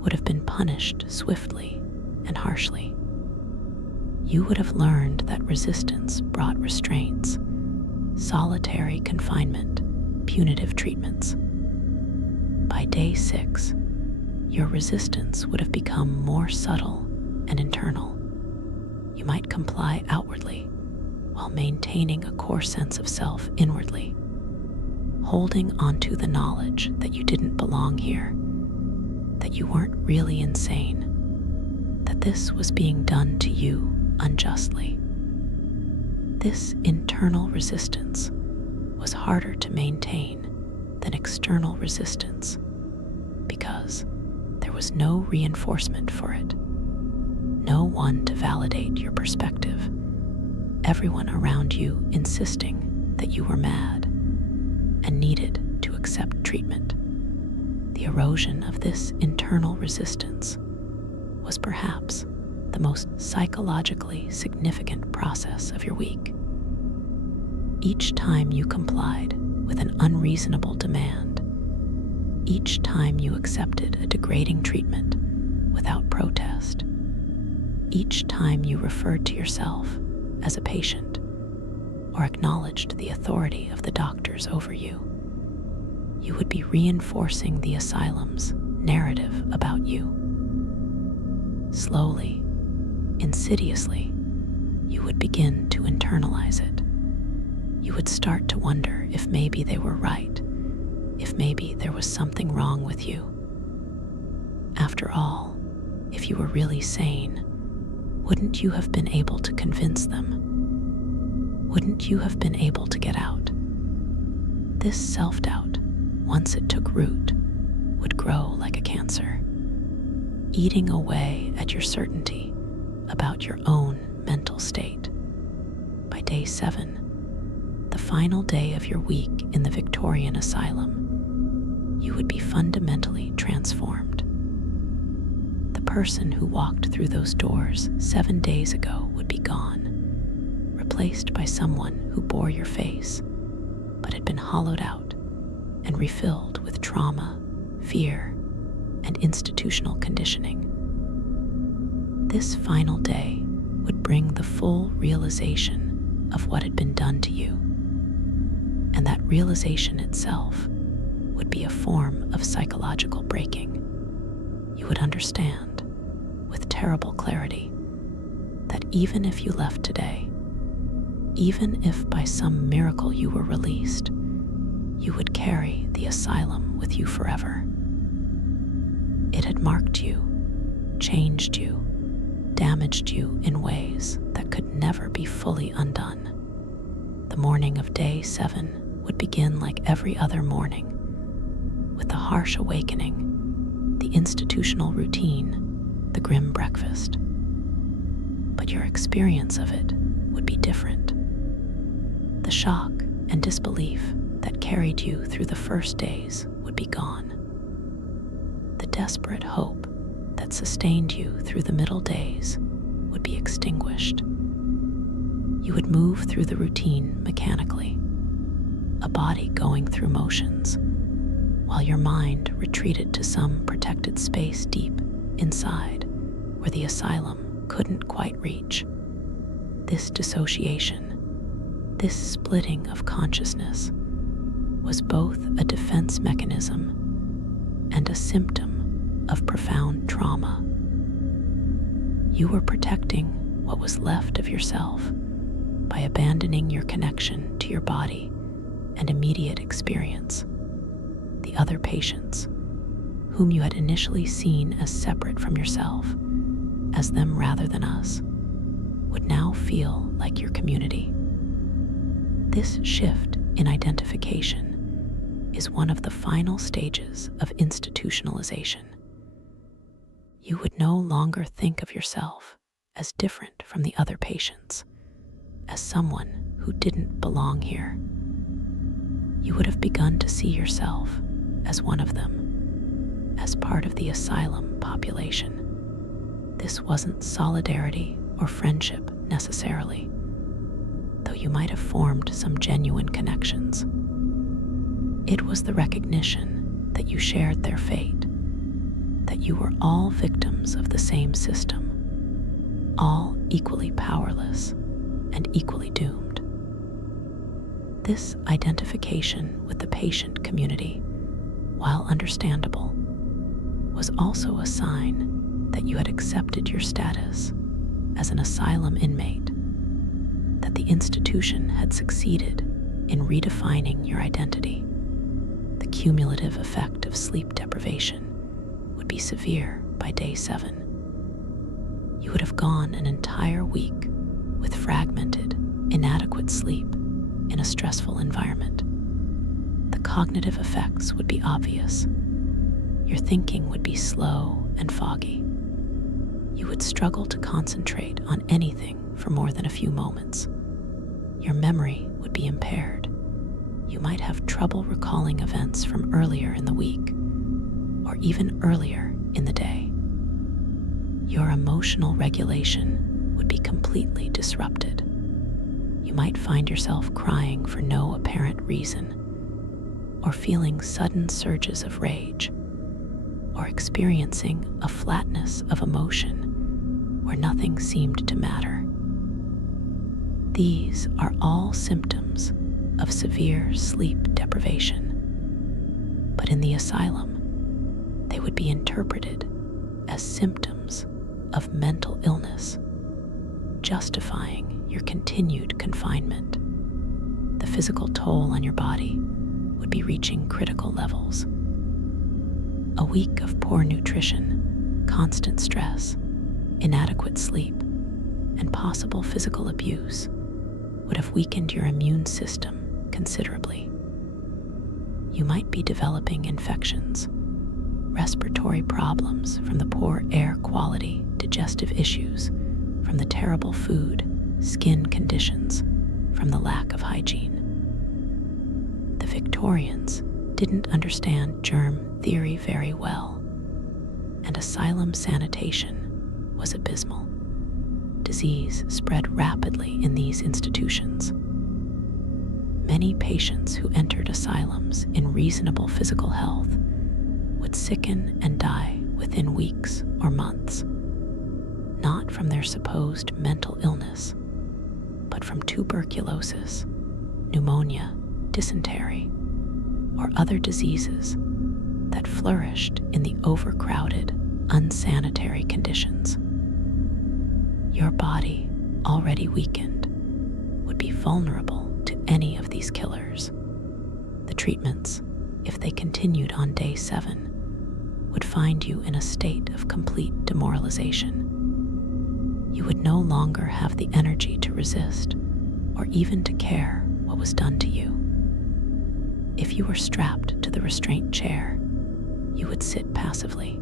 would have been punished swiftly and harshly. You would have learned that resistance brought restraints, solitary confinement, punitive treatments. By day 6, your resistance would have become more subtle and internal. You might comply outwardly while maintaining a core sense of self inwardly, holding onto the knowledge that you didn't belong here, that you weren't really insane, that this was being done to you unjustly. This internal resistance was harder to maintain than external resistance because there was no reinforcement for it, no one to validate your perspective, everyone around you insisting that you were mad and needed to accept treatment. The erosion of this internal resistance was perhaps the most psychologically significant process of your week. Each time you complied with an unreasonable demand, each time you accepted a degrading treatment without protest, each time you referred to yourself as a patient or acknowledged the authority of the doctors over you, you would be reinforcing the asylum's narrative about you. Slowly, insidiously, you would begin to internalize it. You would start to wonder if maybe they were right, if maybe there was something wrong with you. After all, if you were really sane, wouldn't you have been able to convince them? Wouldn't you have been able to get out? This self-doubt, once it took root, would grow like a cancer, eating away at your certainty about your own mental state. By day 7, the final day of your week in the Victorian Asylum, you would be fundamentally transformed. The person who walked through those doors 7 days ago would be gone, replaced by someone who bore your face, but had been hollowed out and refilled with trauma, fear, and institutional conditioning. This final day would bring the full realization of what had been done to you, and that realization itself would be a form of psychological breaking. You would understand, with terrible clarity, that even if you left today, even if by some miracle you were released, you would carry the asylum with you forever. It had marked you, changed you, damaged you in ways that could never be fully undone. The morning of day 7 would begin like every other morning, with the harsh awakening, the institutional routine, the grim breakfast. But your experience of it would be different. The shock and disbelief that carried you through the first days would be gone. The desperate hope that sustained you through the middle days would be extinguished. You would move through the routine mechanically, a body going through motions, while your mind retreated to some protected space deep inside where the asylum couldn't quite reach. This dissociation, this splitting of consciousness, was both a defense mechanism and a symptom of profound trauma. You were protecting what was left of yourself by abandoning your connection to your body and immediate experience. The other patients, whom you had initially seen as separate from yourself, as them rather than us, would now feel like your community. This shift in identification is one of the final stages of institutionalization. You would no longer think of yourself as different from the other patients, as someone who didn't belong here. You would have begun to see yourself as one of them, as part of the asylum population. This wasn't solidarity or friendship necessarily, though you might have formed some genuine connections. It was the recognition that you shared their fate, that you were all victims of the same system, all equally powerless and equally doomed. This identification with the patient community, while understandable, was also a sign that you had accepted your status as an asylum inmate, that the institution had succeeded in redefining your identity. The cumulative effect of sleep deprivation would be severe by day 7. You would have gone an entire week with fragmented, inadequate sleep in a stressful environment. The cognitive effects would be obvious. Your thinking would be slow and foggy. You would struggle to concentrate on anything for more than a few moments. Your memory would be impaired. You might have trouble recalling events from earlier in the week, or even earlier in the day. Your emotional regulation would be completely disrupted. You might find yourself crying for no apparent reason, or feeling sudden surges of rage, or experiencing a flatness of emotion where nothing seemed to matter. These are all symptoms of severe sleep deprivation, but in the asylum, they would be interpreted as symptoms of mental illness, justifying your continued confinement. The physical toll on your body would be reaching critical levels. A week of poor nutrition, constant stress, inadequate sleep, and possible physical abuse would have weakened your immune system considerably. You might be developing infections, respiratory problems from the poor air quality, digestive issues from the terrible food, skin conditions from the lack of hygiene. The Victorians didn't understand germ theory very well, and asylum sanitation was abysmal. Disease spread rapidly in these institutions. Many patients who entered asylums in reasonable physical health would sicken and die within weeks or months, not from their supposed mental illness, but from tuberculosis, pneumonia, dysentery, or other diseases that flourished in the overcrowded, unsanitary conditions. Your body, already weakened, would be vulnerable to any of these killers. The treatments, if they continued on day 7, would find you in a state of complete demoralization. You would no longer have the energy to resist or even to care what was done to you. If you were strapped to the restraint chair, you would sit passively.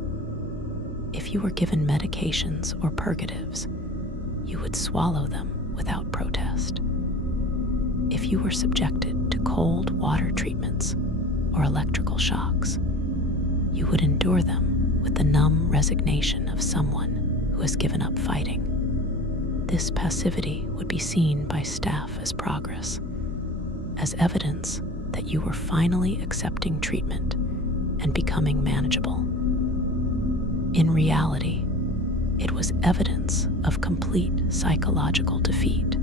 If you were given medications or purgatives, you would swallow them without protest. If you were subjected to cold water treatments or electrical shocks, you would endure them with the numb resignation of someone who has given up fighting. This passivity would be seen by staff as progress, as evidence that you were finally accepting treatment and becoming manageable. In reality, it was evidence of complete psychological defeat.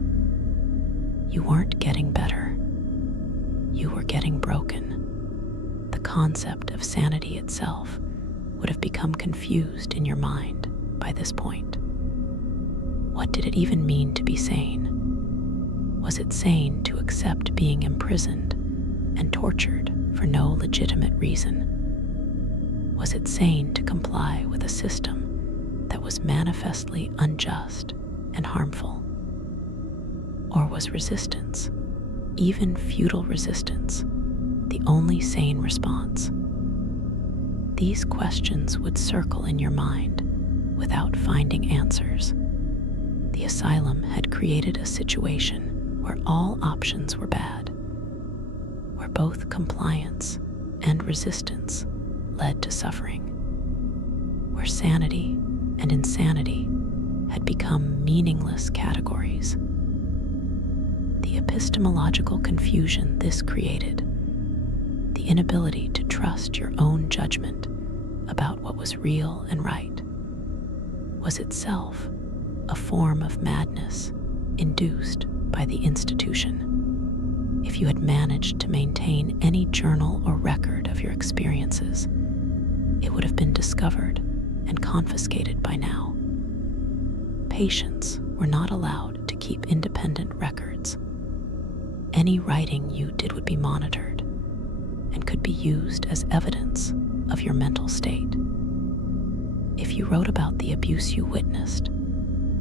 You weren't getting better. You were getting broken. The concept of sanity itself would have become confused in your mind by this point. What did it even mean to be sane? Was it sane to accept being imprisoned and tortured for no legitimate reason? Was it sane to comply with a system that was manifestly unjust and harmful? Or was resistance, even futile resistance, the only sane response. These questions would circle in your mind without finding answers. The asylum had created a situation where all options were bad, where both compliance and resistance led to suffering, where sanity and insanity had become meaningless categories. The epistemological confusion this created, the inability to trust your own judgment about what was real and right, was itself a form of madness induced by the institution. If you had managed to maintain any journal or record of your experiences, it would have been discovered and confiscated by now. Patients were not allowed to keep independent records. Any writing you did would be monitored and could be used as evidence of your mental state. If you wrote about the abuse you witnessed,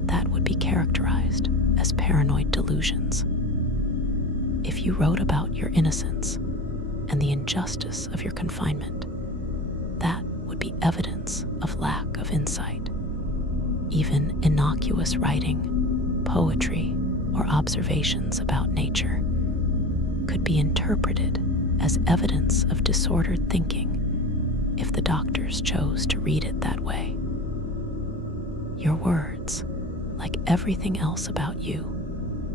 that would be characterized as paranoid delusions. If you wrote about your innocence and the injustice of your confinement, that would be evidence of lack of insight. Even innocuous writing, poetry, or observations about nature could be interpreted as evidence of disordered thinking if the doctors chose to read it that way. Your words, like everything else about you,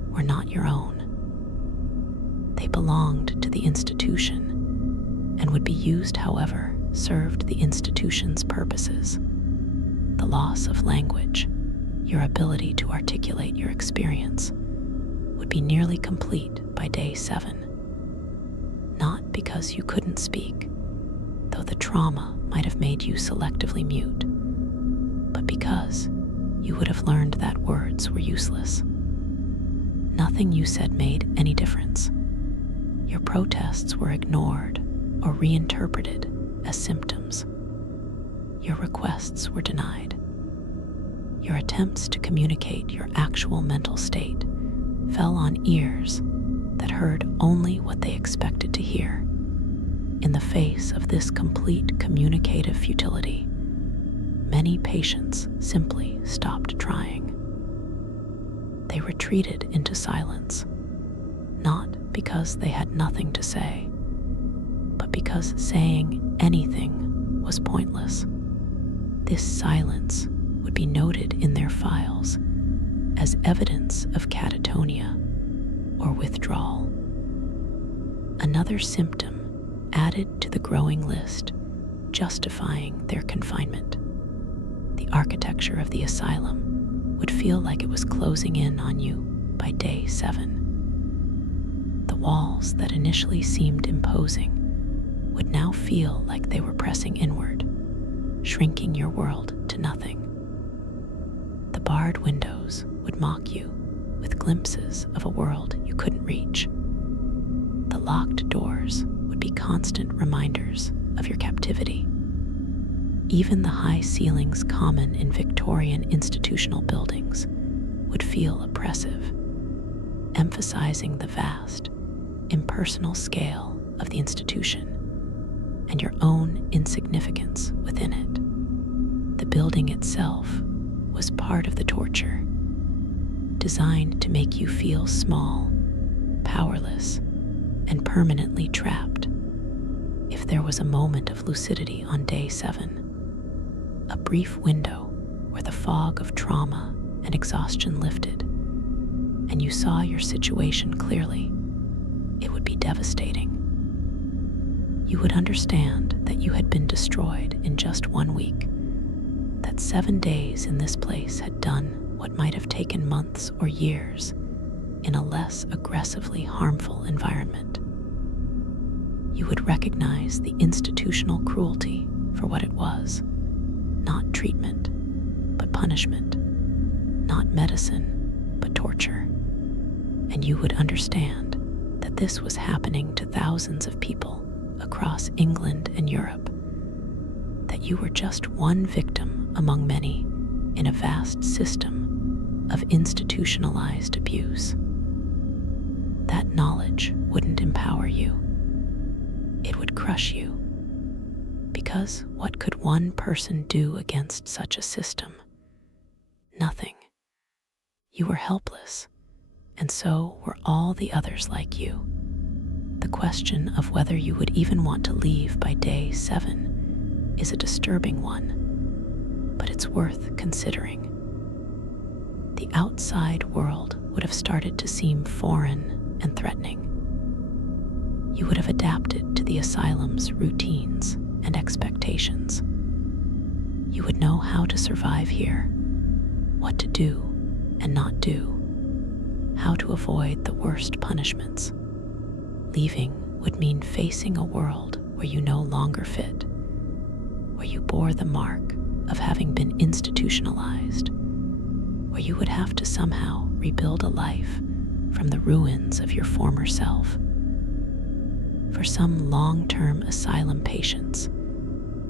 were not your own. They belonged to the institution and would be used however served the institution's purposes. The loss of language, your ability to articulate your experience, would be nearly complete by day 7. Not because you couldn't speak, though the trauma might have made you selectively mute, but because you would have learned that words were useless. Nothing you said made any difference. Your protests were ignored or reinterpreted as symptoms. Your requests were denied. Your attempts to communicate your actual mental state fell on ears that heard only what they expected to hear. In the face of this complete communicative futility, many patients simply stopped trying. They retreated into silence, not because they had nothing to say, but because saying anything was pointless. This silence would be noted in their files as evidence of catatonia or withdrawal. Another symptom added to the growing list justifying their confinement. The architecture of the asylum would feel like it was closing in on you by day 7. The walls that initially seemed imposing would now feel like they were pressing inward, shrinking your world to nothing. The barred windows would mock you with glimpses of a world you couldn't reach. The locked doors would be constant reminders of your captivity. Even the high ceilings common in Victorian institutional buildings would feel oppressive, emphasizing the vast, impersonal scale of the institution and your own insignificance within it. The building itself was part of the torture, designed to make you feel small, powerless, and permanently trapped. If there was a moment of lucidity on day 7, a brief window where the fog of trauma and exhaustion lifted, and you saw your situation clearly, it would be devastating. You would understand that you had been destroyed in just 1 week, that 7 days in this place had done what might have taken months or years in a less aggressively harmful environment. You would recognize the institutional cruelty for what it was, not treatment, but punishment, not medicine, but torture. And you would understand that this was happening to thousands of people across England and Europe, that you were just one victim among many in a vast system of institutionalized abuse. That knowledge wouldn't empower you. crush you. Because what could one person do against such a system? Nothing. You were helpless, and so were all the others like you. The question of whether you would even want to leave by day 7 is a disturbing one, but it's worth considering. The outside world would have started to seem foreign and threatening. You would have adapted to the asylum's routines and expectations. You would know how to survive here, what to do and not do, how to avoid the worst punishments. Leaving would mean facing a world where you no longer fit, where you bore the mark of having been institutionalized, where you would have to somehow rebuild a life from the ruins of your former self. For some long-term asylum patients,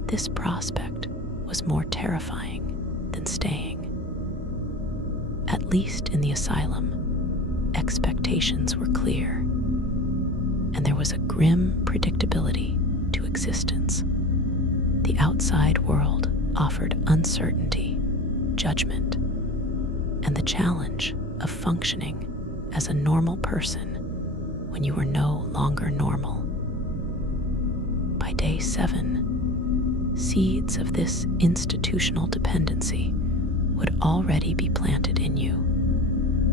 this prospect was more terrifying than staying. At least in the asylum, expectations were clear, and there was a grim predictability to existence. The outside world offered uncertainty, judgment, and the challenge of functioning as a normal person when you were no longer normal. By day 7, seeds of this institutional dependency would already be planted in you.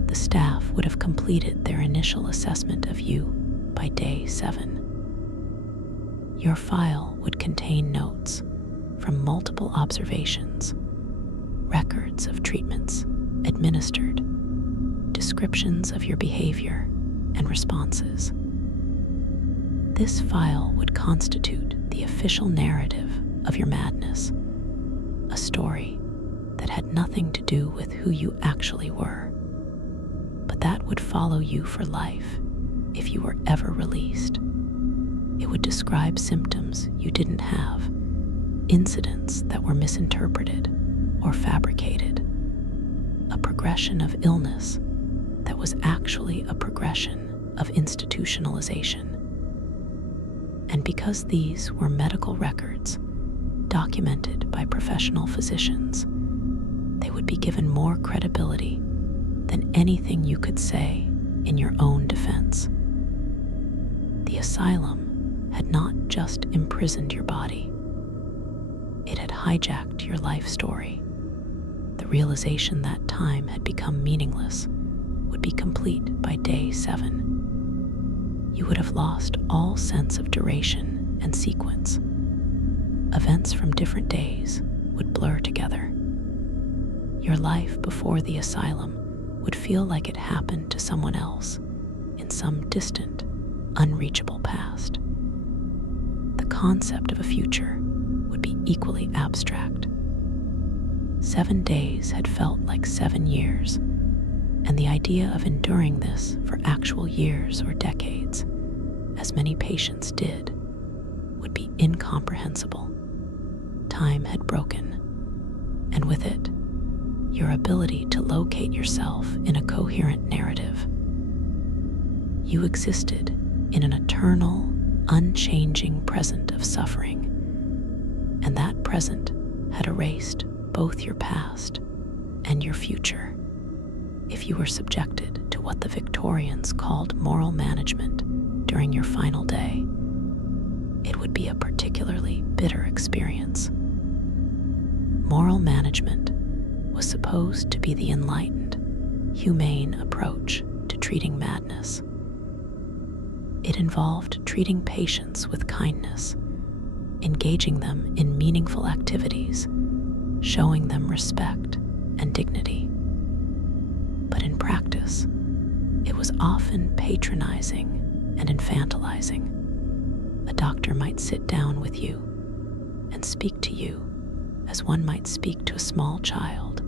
The staff would have completed their initial assessment of you by day 7. Your file would contain notes from multiple observations, records of treatments administered, descriptions of your behavior and responses. This file would constitute the official narrative of your madness, a story that had nothing to do with who you actually were, but that would follow you for life if you were ever released. It would describe symptoms you didn't have, incidents that were misinterpreted or fabricated, a progression of illness that was actually a progression of institutionalization. And because these were medical records documented by professional physicians, they would be given more credibility than anything you could say in your own defense. The asylum had not just imprisoned your body, it had hijacked your life story. The realization that time had become meaningless would be complete by day 7. You would have lost all sense of duration and sequence. Events from different days would blur together. Your life before the asylum would feel like it happened to someone else in some distant, unreachable past. The concept of a future would be equally abstract. 7 days had felt like 7 years, and the idea of enduring this for actual years or decades, as many patients did, would be incomprehensible. Time had broken, and with it, your ability to locate yourself in a coherent narrative. You existed in an eternal, unchanging present of suffering, and that present had erased both your past and your future. If you were subjected to what the Victorians called moral management during your final day, it would be a particularly bitter experience. Moral management was supposed to be the enlightened, humane approach to treating madness. It involved treating patients with kindness, engaging them in meaningful activities, showing them respect and dignity. But in practice, it was often patronizing and infantilizing. A doctor might sit down with you and speak to you as one might speak to a small child,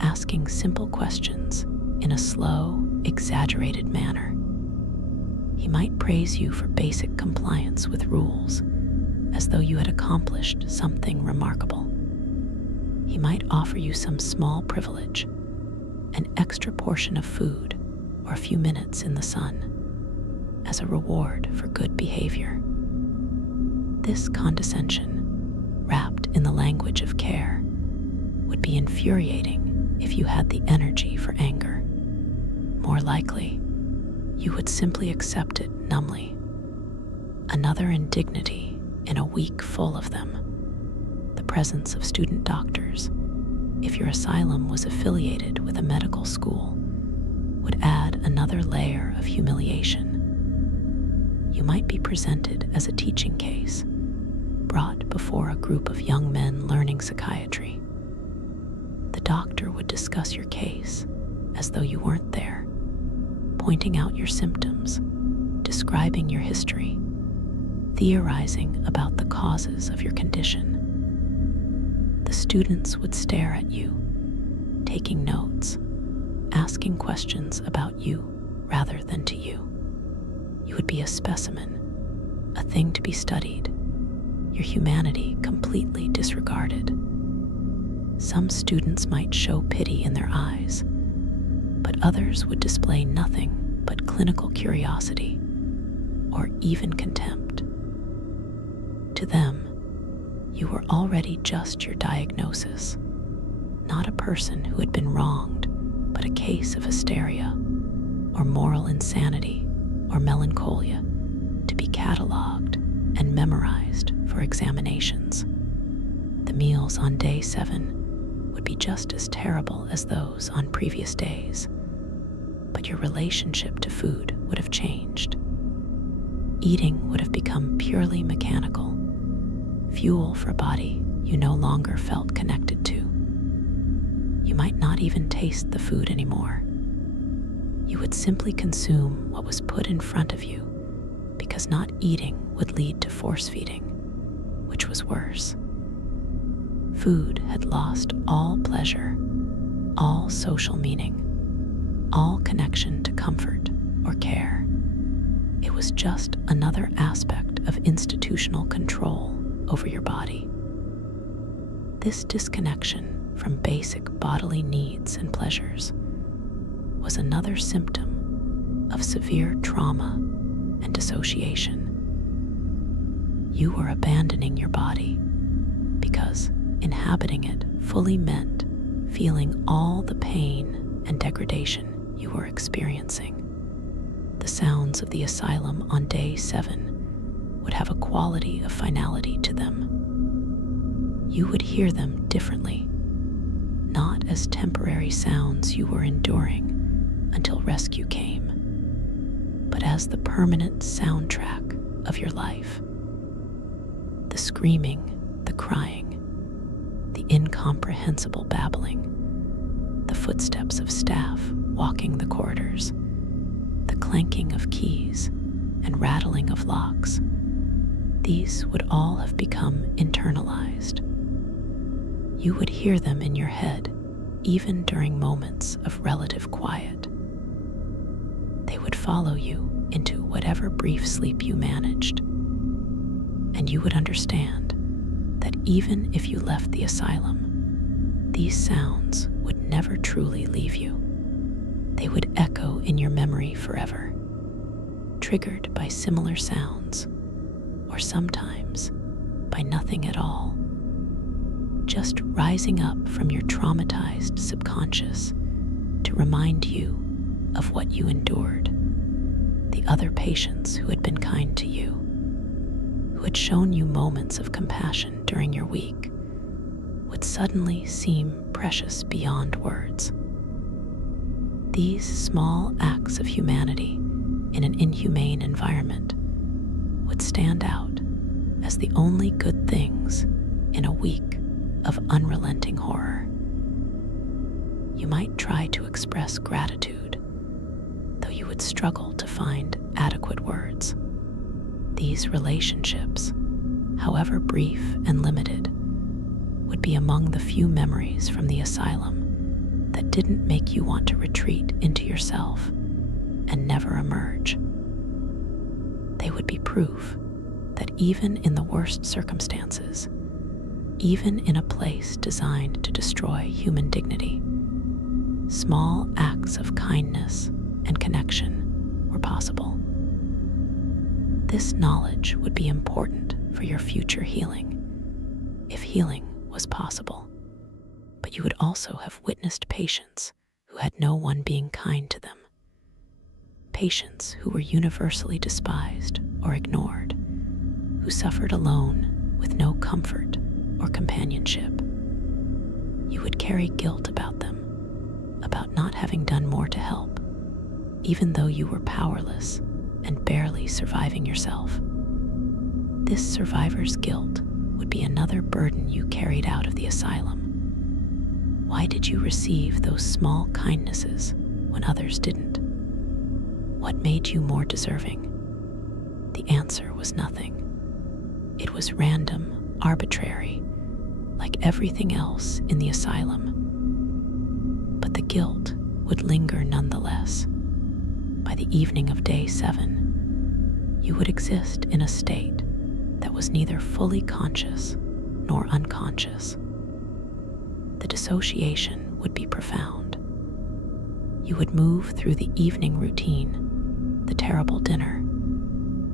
asking simple questions in a slow, exaggerated manner. He might praise you for basic compliance with rules, as though you had accomplished something remarkable. He might offer you some small privilege, an extra portion of food, or a few minutes in the sun, as a reward for good behavior. This condescension, wrapped in the language of care, would be infuriating if you had the energy for anger. More likely, you would simply accept it numbly. Another indignity in a week full of them: the presence of student doctors, if your asylum was affiliated with a medical school, would add another layer of humiliation. You might be presented as a teaching case, brought before a group of young men learning psychiatry. The doctor would discuss your case as though you weren't there, pointing out your symptoms, describing your history, theorizing about the causes of your condition. The students would stare at you, taking notes, asking questions about you rather than to you. You would be a specimen, a thing to be studied, your humanity completely disregarded. Some students might show pity in their eyes, but others would display nothing but clinical curiosity or even contempt. To them, you were already just your diagnosis, not a person who had been wronged, but a case of hysteria or moral insanity or melancholia to be cataloged and memorized for examinations. The meals on day 7 would be just as terrible as those on previous days, but your relationship to food would have changed. Eating would have become purely mechanical, fuel for a body you no longer felt connected to. You might not even taste the food anymore. You would simply consume what was put in front of you, because not eating would lead to force feeding, which was worse. Food had lost all pleasure, all social meaning, all connection to comfort or care. It was just another aspect of institutional control over your body. This disconnection from basic bodily needs and pleasures was another symptom of severe trauma and dissociation. You were abandoning your body because inhabiting it fully meant feeling all the pain and degradation you were experiencing. The sounds of the asylum on day 7 would have a quality of finality to them. You would hear them differently, not as temporary sounds you were enduring until rescue came, but as the permanent soundtrack of your life. The screaming, the crying, the incomprehensible babbling, the footsteps of staff walking the corridors, the clanking of keys and rattling of locks, these would all have become internalized. You would hear them in your head even during moments of relative quiet. They would follow you into whatever brief sleep you managed, and you would understand that even if you left the asylum, these sounds would never truly leave you. They would echo in your memory forever, triggered by similar sounds, or sometimes by nothing at all, just rising up from your traumatized subconscious to remind you of what you endured. The other patients who had been kind to you, who had shown you moments of compassion during your week, would suddenly seem precious beyond words. These small acts of humanity in an inhumane environment would stand out as the only good things in a week of unrelenting horror. You might try to express gratitude, though you would struggle to find adequate words. These relationships, however brief and limited, would be among the few memories from the asylum that didn't make you want to retreat into yourself and never emerge. They would be proof that even in the worst circumstances, even in a place designed to destroy human dignity, small acts of kindness and connection were possible. This knowledge would be important for your future healing, if healing was possible. But you would also have witnessed patients who had no one being kind to them, patients who were universally despised or ignored, who suffered alone with no comfort or companionship. You would carry guilt about them, about not having done more to help, even though you were powerless and barely surviving yourself. This survivor's guilt would be another burden you carried out of the asylum. Why did you receive those small kindnesses when others didn't? What made you more deserving? The answer was nothing. It was random, arbitrary, like everything else in the asylum. But the guilt would linger nonetheless. By the evening of day 7, you would exist in a state that was neither fully conscious nor unconscious. The dissociation would be profound. You would move through the evening routine, the terrible dinner,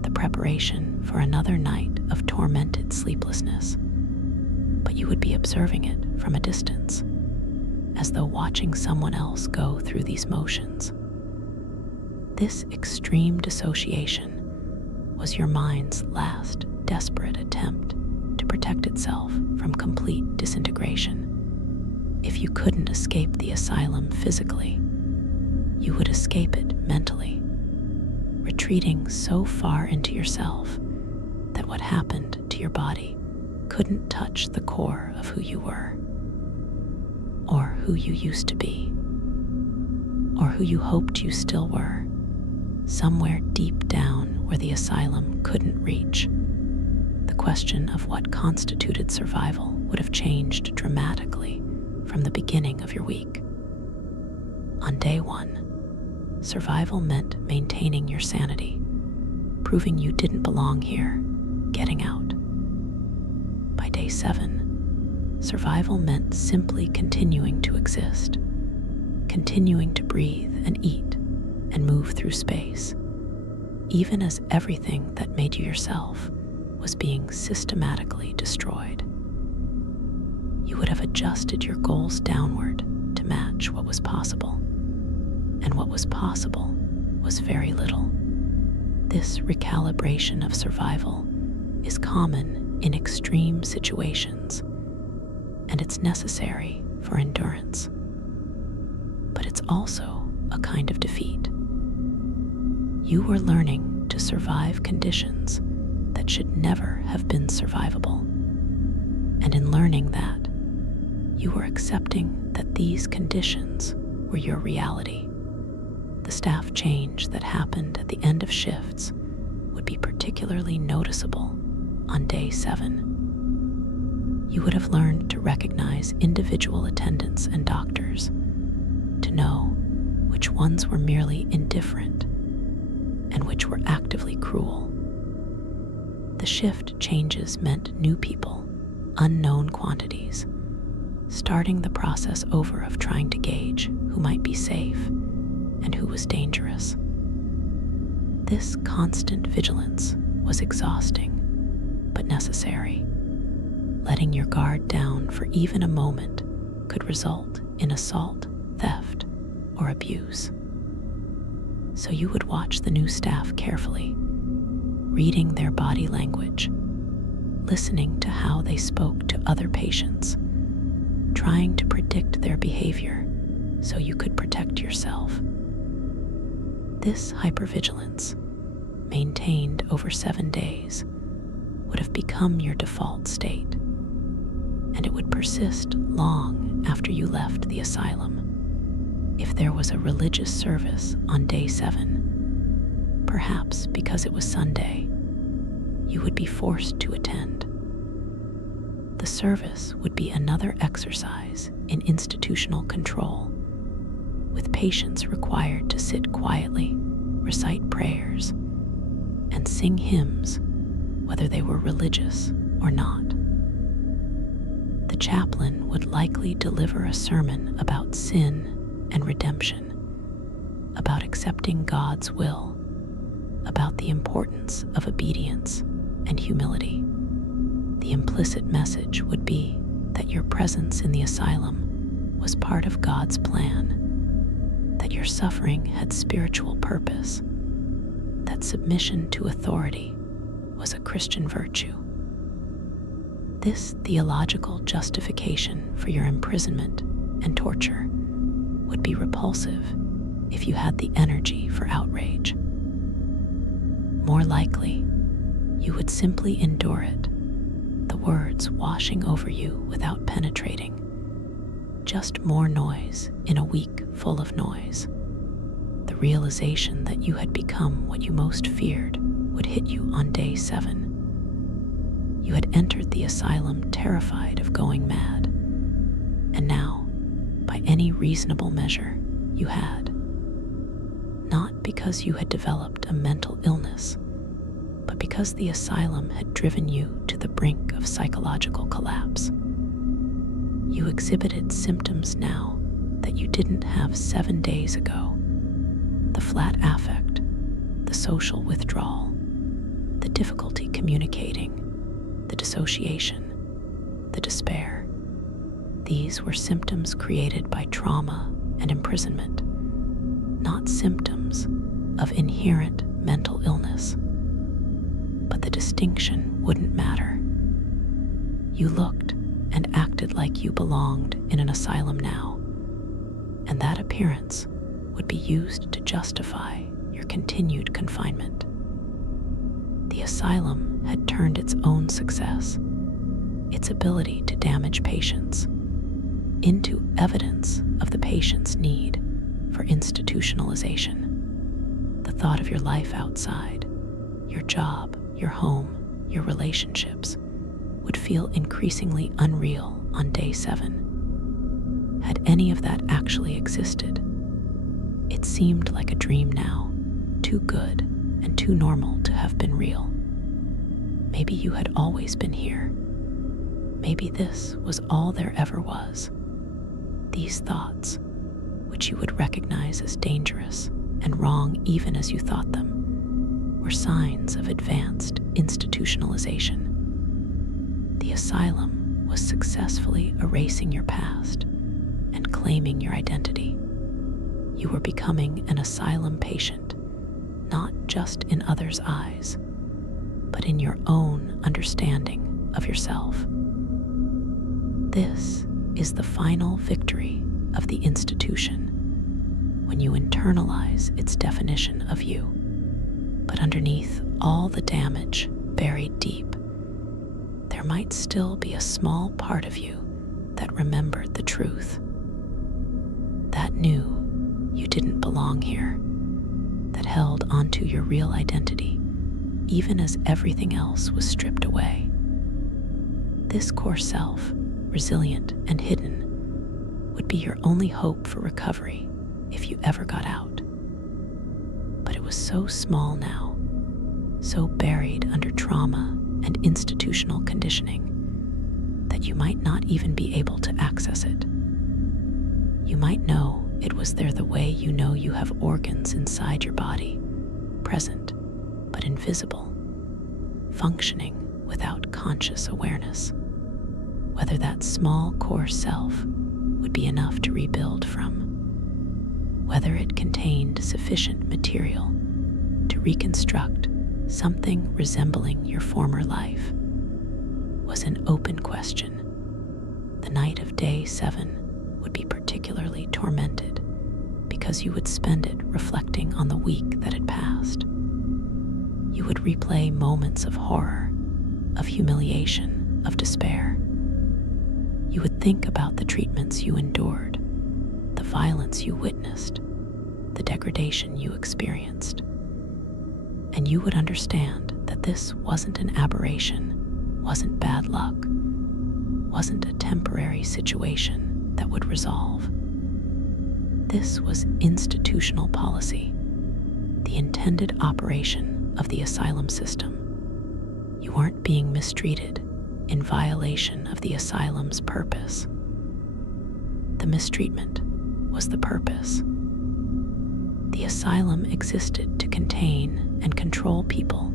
the preparation for another night of tormented sleeplessness, but you would be observing it from a distance, as though watching someone else go through these motions. This extreme dissociation was your mind's last desperate attempt to protect itself from complete disintegration. If you couldn't escape the asylum physically, you would escape it mentally, retreating so far into yourself that what happened to your body couldn't touch the core of who you were, or who you used to be, or who you hoped you still were, somewhere deep down where the asylum couldn't reach. The question of what constituted survival would have changed dramatically from the beginning of your week. On day 1, survival meant maintaining your sanity, proving you didn't belong here, getting out. By day 7, survival meant simply continuing to exist, continuing to breathe and eat and move through space, even as everything that made you yourself was being systematically destroyed. You would have adjusted your goals downward to match what was possible, and what was possible was very little. This recalibration of survival is common in extreme situations, and it's necessary for endurance. But it's also a kind of defeat. You were learning to survive conditions that should never have been survivable. And in learning that, you were accepting that these conditions were your reality. The staff change that happened at the end of shifts would be particularly noticeable on day 7. You would have learned to recognize individual attendants and doctors, to know which ones were merely indifferent and which were actively cruel. The shift changes meant new people, unknown quantities, starting the process over of trying to gauge who might be safe and who was dangerous. This constant vigilance was exhausting, but necessary. Letting your guard down for even a moment could result in assault, theft, or abuse. So you would watch the new staff carefully, reading their body language, listening to how they spoke to other patients, trying to predict their behavior so you could protect yourself. This hypervigilance, maintained over 7 days, would have become your default state, and it would persist long after you left the asylum. If there was a religious service on day 7, perhaps because it was Sunday, you would be forced to attend. The service would be another exercise in institutional control, with patients required to sit quietly, recite prayers, and sing hymns, whether they were religious or not. The chaplain would likely deliver a sermon about sin and redemption, about accepting God's will, about the importance of obedience and humility. The implicit message would be that your presence in the asylum was part of God's plan, that your suffering had spiritual purpose, that submission to authority was a Christian virtue. This theological justification for your imprisonment and torture would be repulsive if you had the energy for outrage. More likely, you would simply endure it, the words washing over you without penetrating. Just more noise in a week full of noise. The realization that you had become what you most feared would hit you on day 7. You had entered the asylum terrified of going mad, and now, by any reasonable measure, you had. Not because you had developed a mental illness, but because the asylum had driven you to the brink of psychological collapse. You exhibited symptoms now that you didn't have 7 days ago. The flat affect, the social withdrawal, the difficulty communicating, the dissociation, the despair. These were symptoms created by trauma and imprisonment, not symptoms of inherent mental illness. But the distinction wouldn't matter. You looked and acted like you belonged in an asylum now, and that appearance would be used to justify your continued confinement. The asylum had turned its own success, its ability to damage patients, into evidence of the patient's need for institutionalization. The thought of your life outside, your job, your home, your relationships, would feel increasingly unreal on day 7. Had any of that actually existed? It seemed like a dream now, too good and too normal to have been real. Maybe you had always been here. Maybe this was all there ever was. These thoughts, which you would recognize as dangerous and wrong even as you thought them, were signs of advanced institutionalization. The asylum was successfully erasing your past and claiming your identity. You were becoming an asylum patient, not just in others' eyes, but in your own understanding of yourself. This is the final victory of the institution when you internalize its definition of you. But underneath all the damage buried deep, there might still be a small part of you that remembered the truth, that knew you didn't belong here, that held onto your real identity even as everything else was stripped away. This core self, resilient and hidden, would be your only hope for recovery if you ever got out. But it was so small now, so buried under trauma and institutional conditioning, that you might not even be able to access it. You might know it was there the way you know you have organs inside your body, present but invisible, functioning without conscious awareness. Whether that small core self would be enough to rebuild from, whether it contained sufficient material to reconstruct something resembling your former life, was an open question. The night of day 7 would be particularly tormented because you would spend it reflecting on the week that had passed. You would replay moments of horror, of humiliation, of despair. You would think about the treatments you endured, the violence you witnessed, the degradation you experienced. And you would understand that this wasn't an aberration, wasn't bad luck, wasn't a temporary situation that would resolve. This was institutional policy, the intended operation of the asylum system. You weren't being mistreated in violation of the asylum's purpose. The mistreatment was the purpose. The asylum existed to contain and control people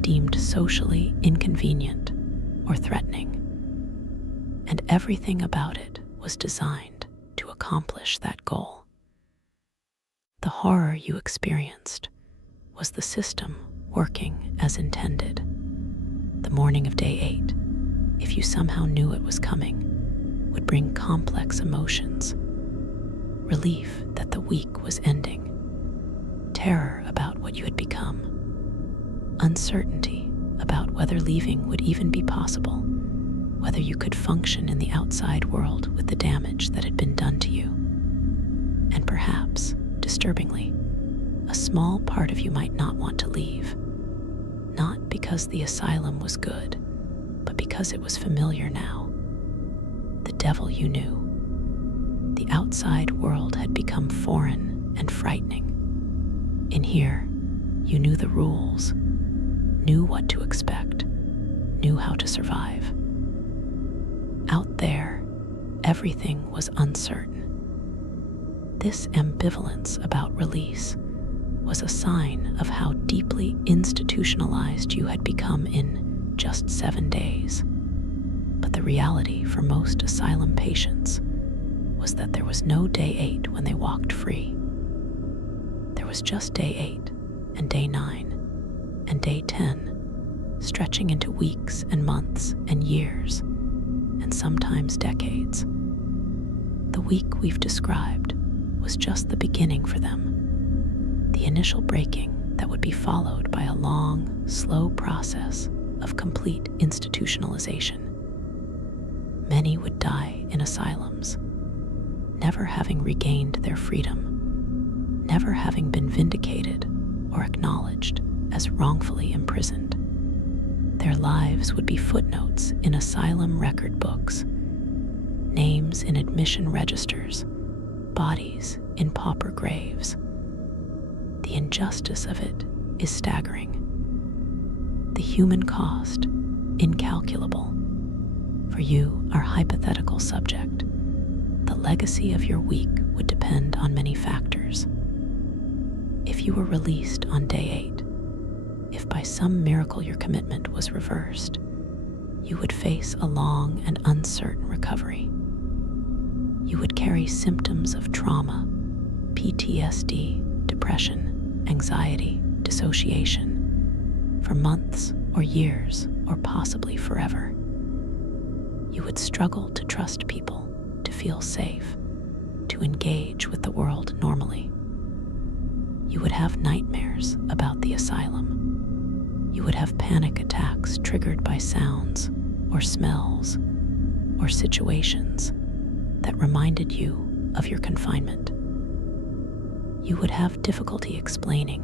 deemed socially inconvenient or threatening, and everything about it was designed to accomplish that goal. The horror you experienced was the system working as intended. The morning of day 8, if you somehow knew it was coming, would bring complex emotions. Relief that the week was ending, terror about what you had become, uncertainty about whether leaving would even be possible, whether you could function in the outside world with the damage that had been done to you. And perhaps, disturbingly, a small part of you might not want to leave, not because the asylum was good, but because it was familiar now. The devil you knew. The outside world had become foreign and frightening. In here, you knew the rules, knew what to expect, knew how to survive. Out there, everything was uncertain. This ambivalence about release was a sign of how deeply institutionalized you had become in just 7 days. But the reality for most asylum patients was that there was no day 8 when they walked free. There was just day 8 and day 9 and day 10, stretching into weeks and months and years, and sometimes decades. The week we've described was just the beginning for them, the initial breaking that would be followed by a long, slow process of complete institutionalization. Many would die in asylums, never having regained their freedom, never having been vindicated or acknowledged as wrongfully imprisoned. Their lives would be footnotes in asylum record books, names in admission registers, bodies in pauper graves. The injustice of it is staggering. The human cost, incalculable. For you, our hypothetical subject, the legacy of your week would depend on many factors. If you were released on day 8, if by some miracle your commitment was reversed, you would face a long and uncertain recovery. You would carry symptoms of trauma, PTSD, depression, anxiety, dissociation, for months or years or possibly forever. You would struggle to trust people, to feel safe, to engage with the world normally. You would have nightmares about the asylum. You would have panic attacks triggered by sounds or smells or situations that reminded you of your confinement. You would have difficulty explaining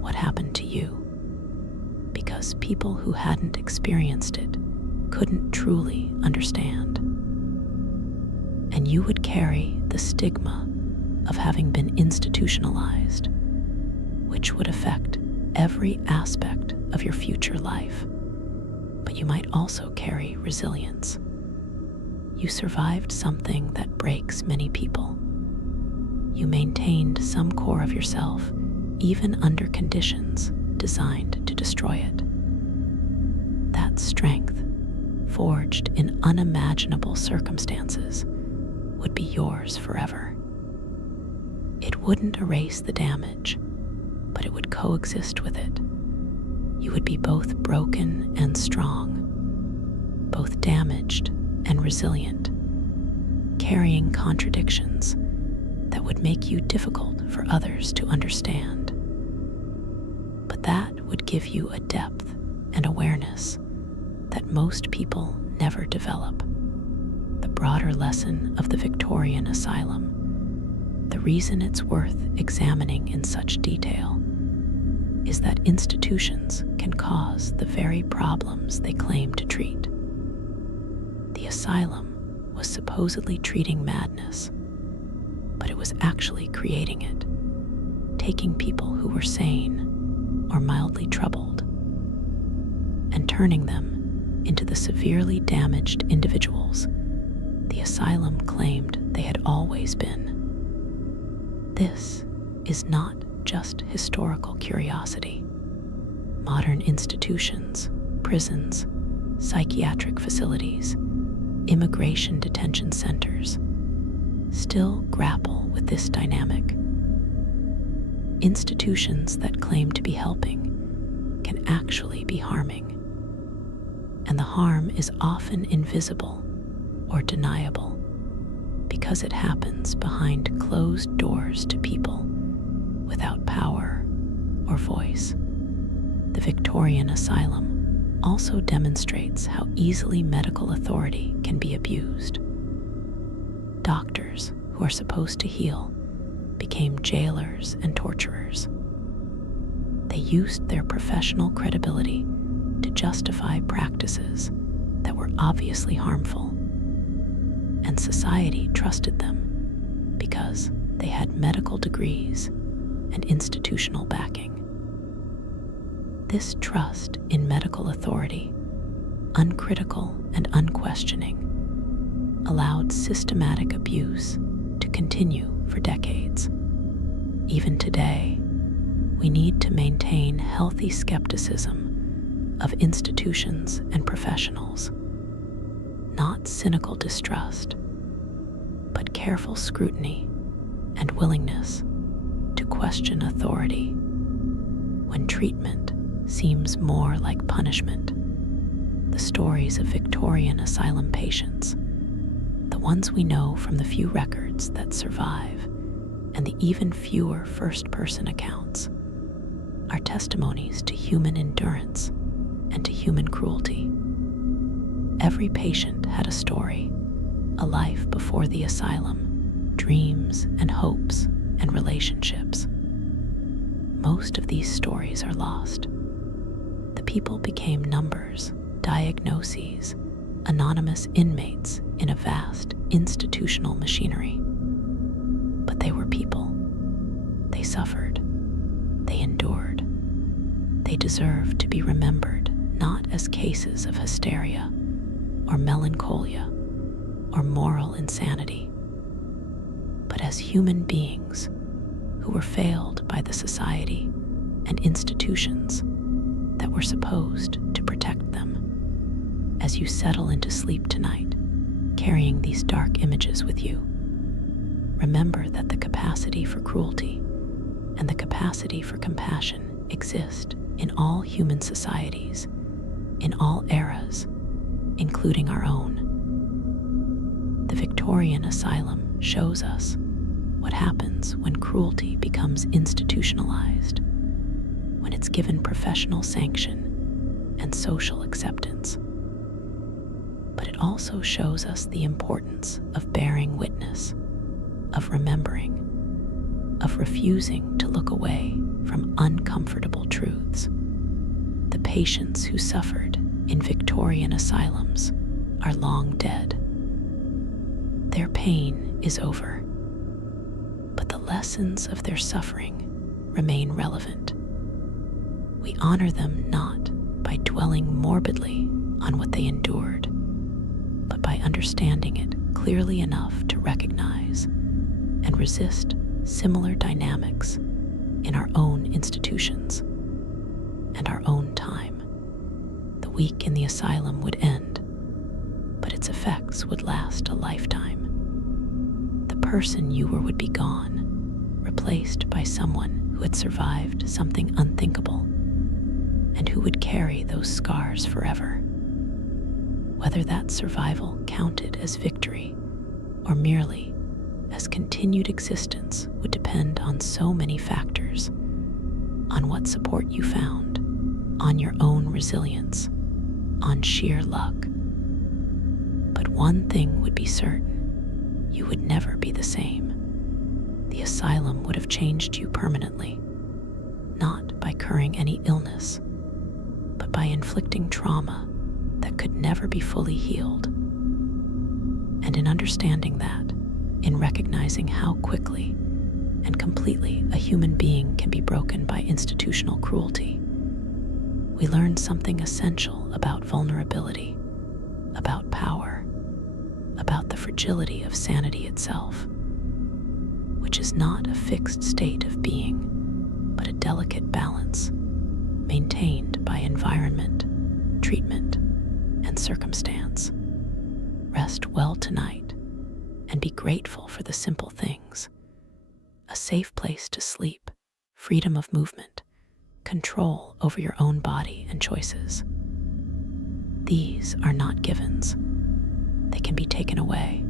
what happened to you because people who hadn't experienced it couldn't truly understand. And you would carry the stigma of having been institutionalized, which would affect every aspect of your future life. But you might also carry resilience. You survived something that breaks many people. You maintained some core of yourself, even under conditions designed to destroy it. That strength, forged in unimaginable circumstances, would be yours forever. It wouldn't erase the damage, but it would coexist with it. You would be both broken and strong, both damaged and resilient, carrying contradictions that would make you difficult for others to understand. But that would give you a depth and awareness that most people never develop. The broader lesson of the Victorian asylum, the reason it's worth examining in such detail, is that institutions can cause the very problems they claim to treat. The asylum was supposedly treating madness, but it was actually creating it, taking people who were sane or mildly troubled and turning them into the severely damaged individuals the asylum claimed they had always been. This is not just historical curiosity. Modern institutions, prisons, psychiatric facilities, immigration detention centers, still grapple with this dynamic. Institutions that claim to be helping can actually be harming, and the harm is often invisible or deniable because it happens behind closed doors to people without power or voice. The Victorian Asylum also demonstrates how easily medical authority can be abused. Doctors, who are supposed to heal, became jailers and torturers. They used their professional credibility to justify practices that were obviously harmful, and society trusted them because they had medical degrees and institutional backing. This trust in medical authority, uncritical and unquestioning, allowed systematic abuse to continue for decades. Even today, we need to maintain healthy skepticism of institutions and professionals, not cynical distrust, but careful scrutiny and willingness to question authority when treatment seems more like punishment. The stories of Victorian asylum patients, the ones we know from the few records that survive and the even fewer first-person accounts, are testimonies to human endurance and to human cruelty. Every patient had a story, a life before the asylum, dreams and hopes and relationships. Most of these stories are lost. The people became numbers, diagnoses, anonymous inmates in a vast institutional machinery. But they were people. They suffered. They endured. They deserve to be remembered not as cases of hysteria or melancholia or moral insanity, but as human beings who were failed by the society and institutions that were supposed to protect them. As you settle into sleep tonight, carrying these dark images with you, remember that the capacity for cruelty and the capacity for compassion exist in all human societies, in all eras, including our own. The Victorian Asylum shows us what happens when cruelty becomes institutionalized, when it's given professional sanction and social acceptance. But it also shows us the importance of bearing witness, of remembering, of refusing to look away from uncomfortable truths. The patients who suffered in Victorian asylums are long dead. Their pain is over, but the lessons of their suffering remain relevant. We honor them not by dwelling morbidly on what they endured, but by understanding it clearly enough to recognize and resist similar dynamics in our own institutions and our own time. The week in the asylum would end, but its effects would last a lifetime. The person you were would be gone, replaced by someone who had survived something unthinkable and who would carry those scars forever. Whether that survival counted as victory or merely as continued existence would depend on so many factors, on what support you found, on your own resilience, on sheer luck. But one thing would be certain: you would never be the same. The asylum would have changed you permanently, not by curing any illness, but by inflicting trauma that could never be fully healed. And in understanding that, in recognizing how quickly and completely a human being can be broken by institutional cruelty, we learn something essential about vulnerability, about power, about the fragility of sanity itself, which is not a fixed state of being, but a delicate balance maintained by environment, treatment, and circumstance. Rest well tonight and be grateful for the simple things: a safe place to sleep, freedom of movement, control over your own body and choices. These are not givens. They can be taken away,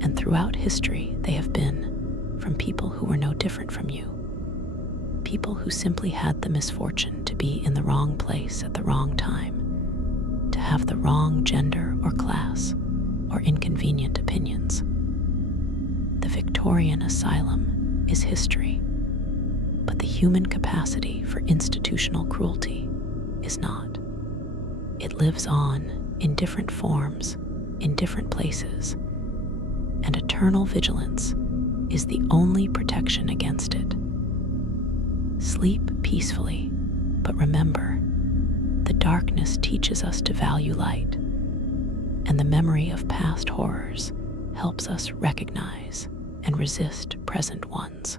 and throughout history they have been from people who were no different from you. People who simply had the misfortune to be in the wrong place at the wrong time, to have the wrong gender or class or inconvenient opinions. The Victorian asylum is history, but the human capacity for institutional cruelty is not. It lives on in different forms, in different places, and eternal vigilance is the only protection against it. Sleep peacefully, but remember, the darkness teaches us to value light, and the memory of past horrors helps us recognize and resist present ones.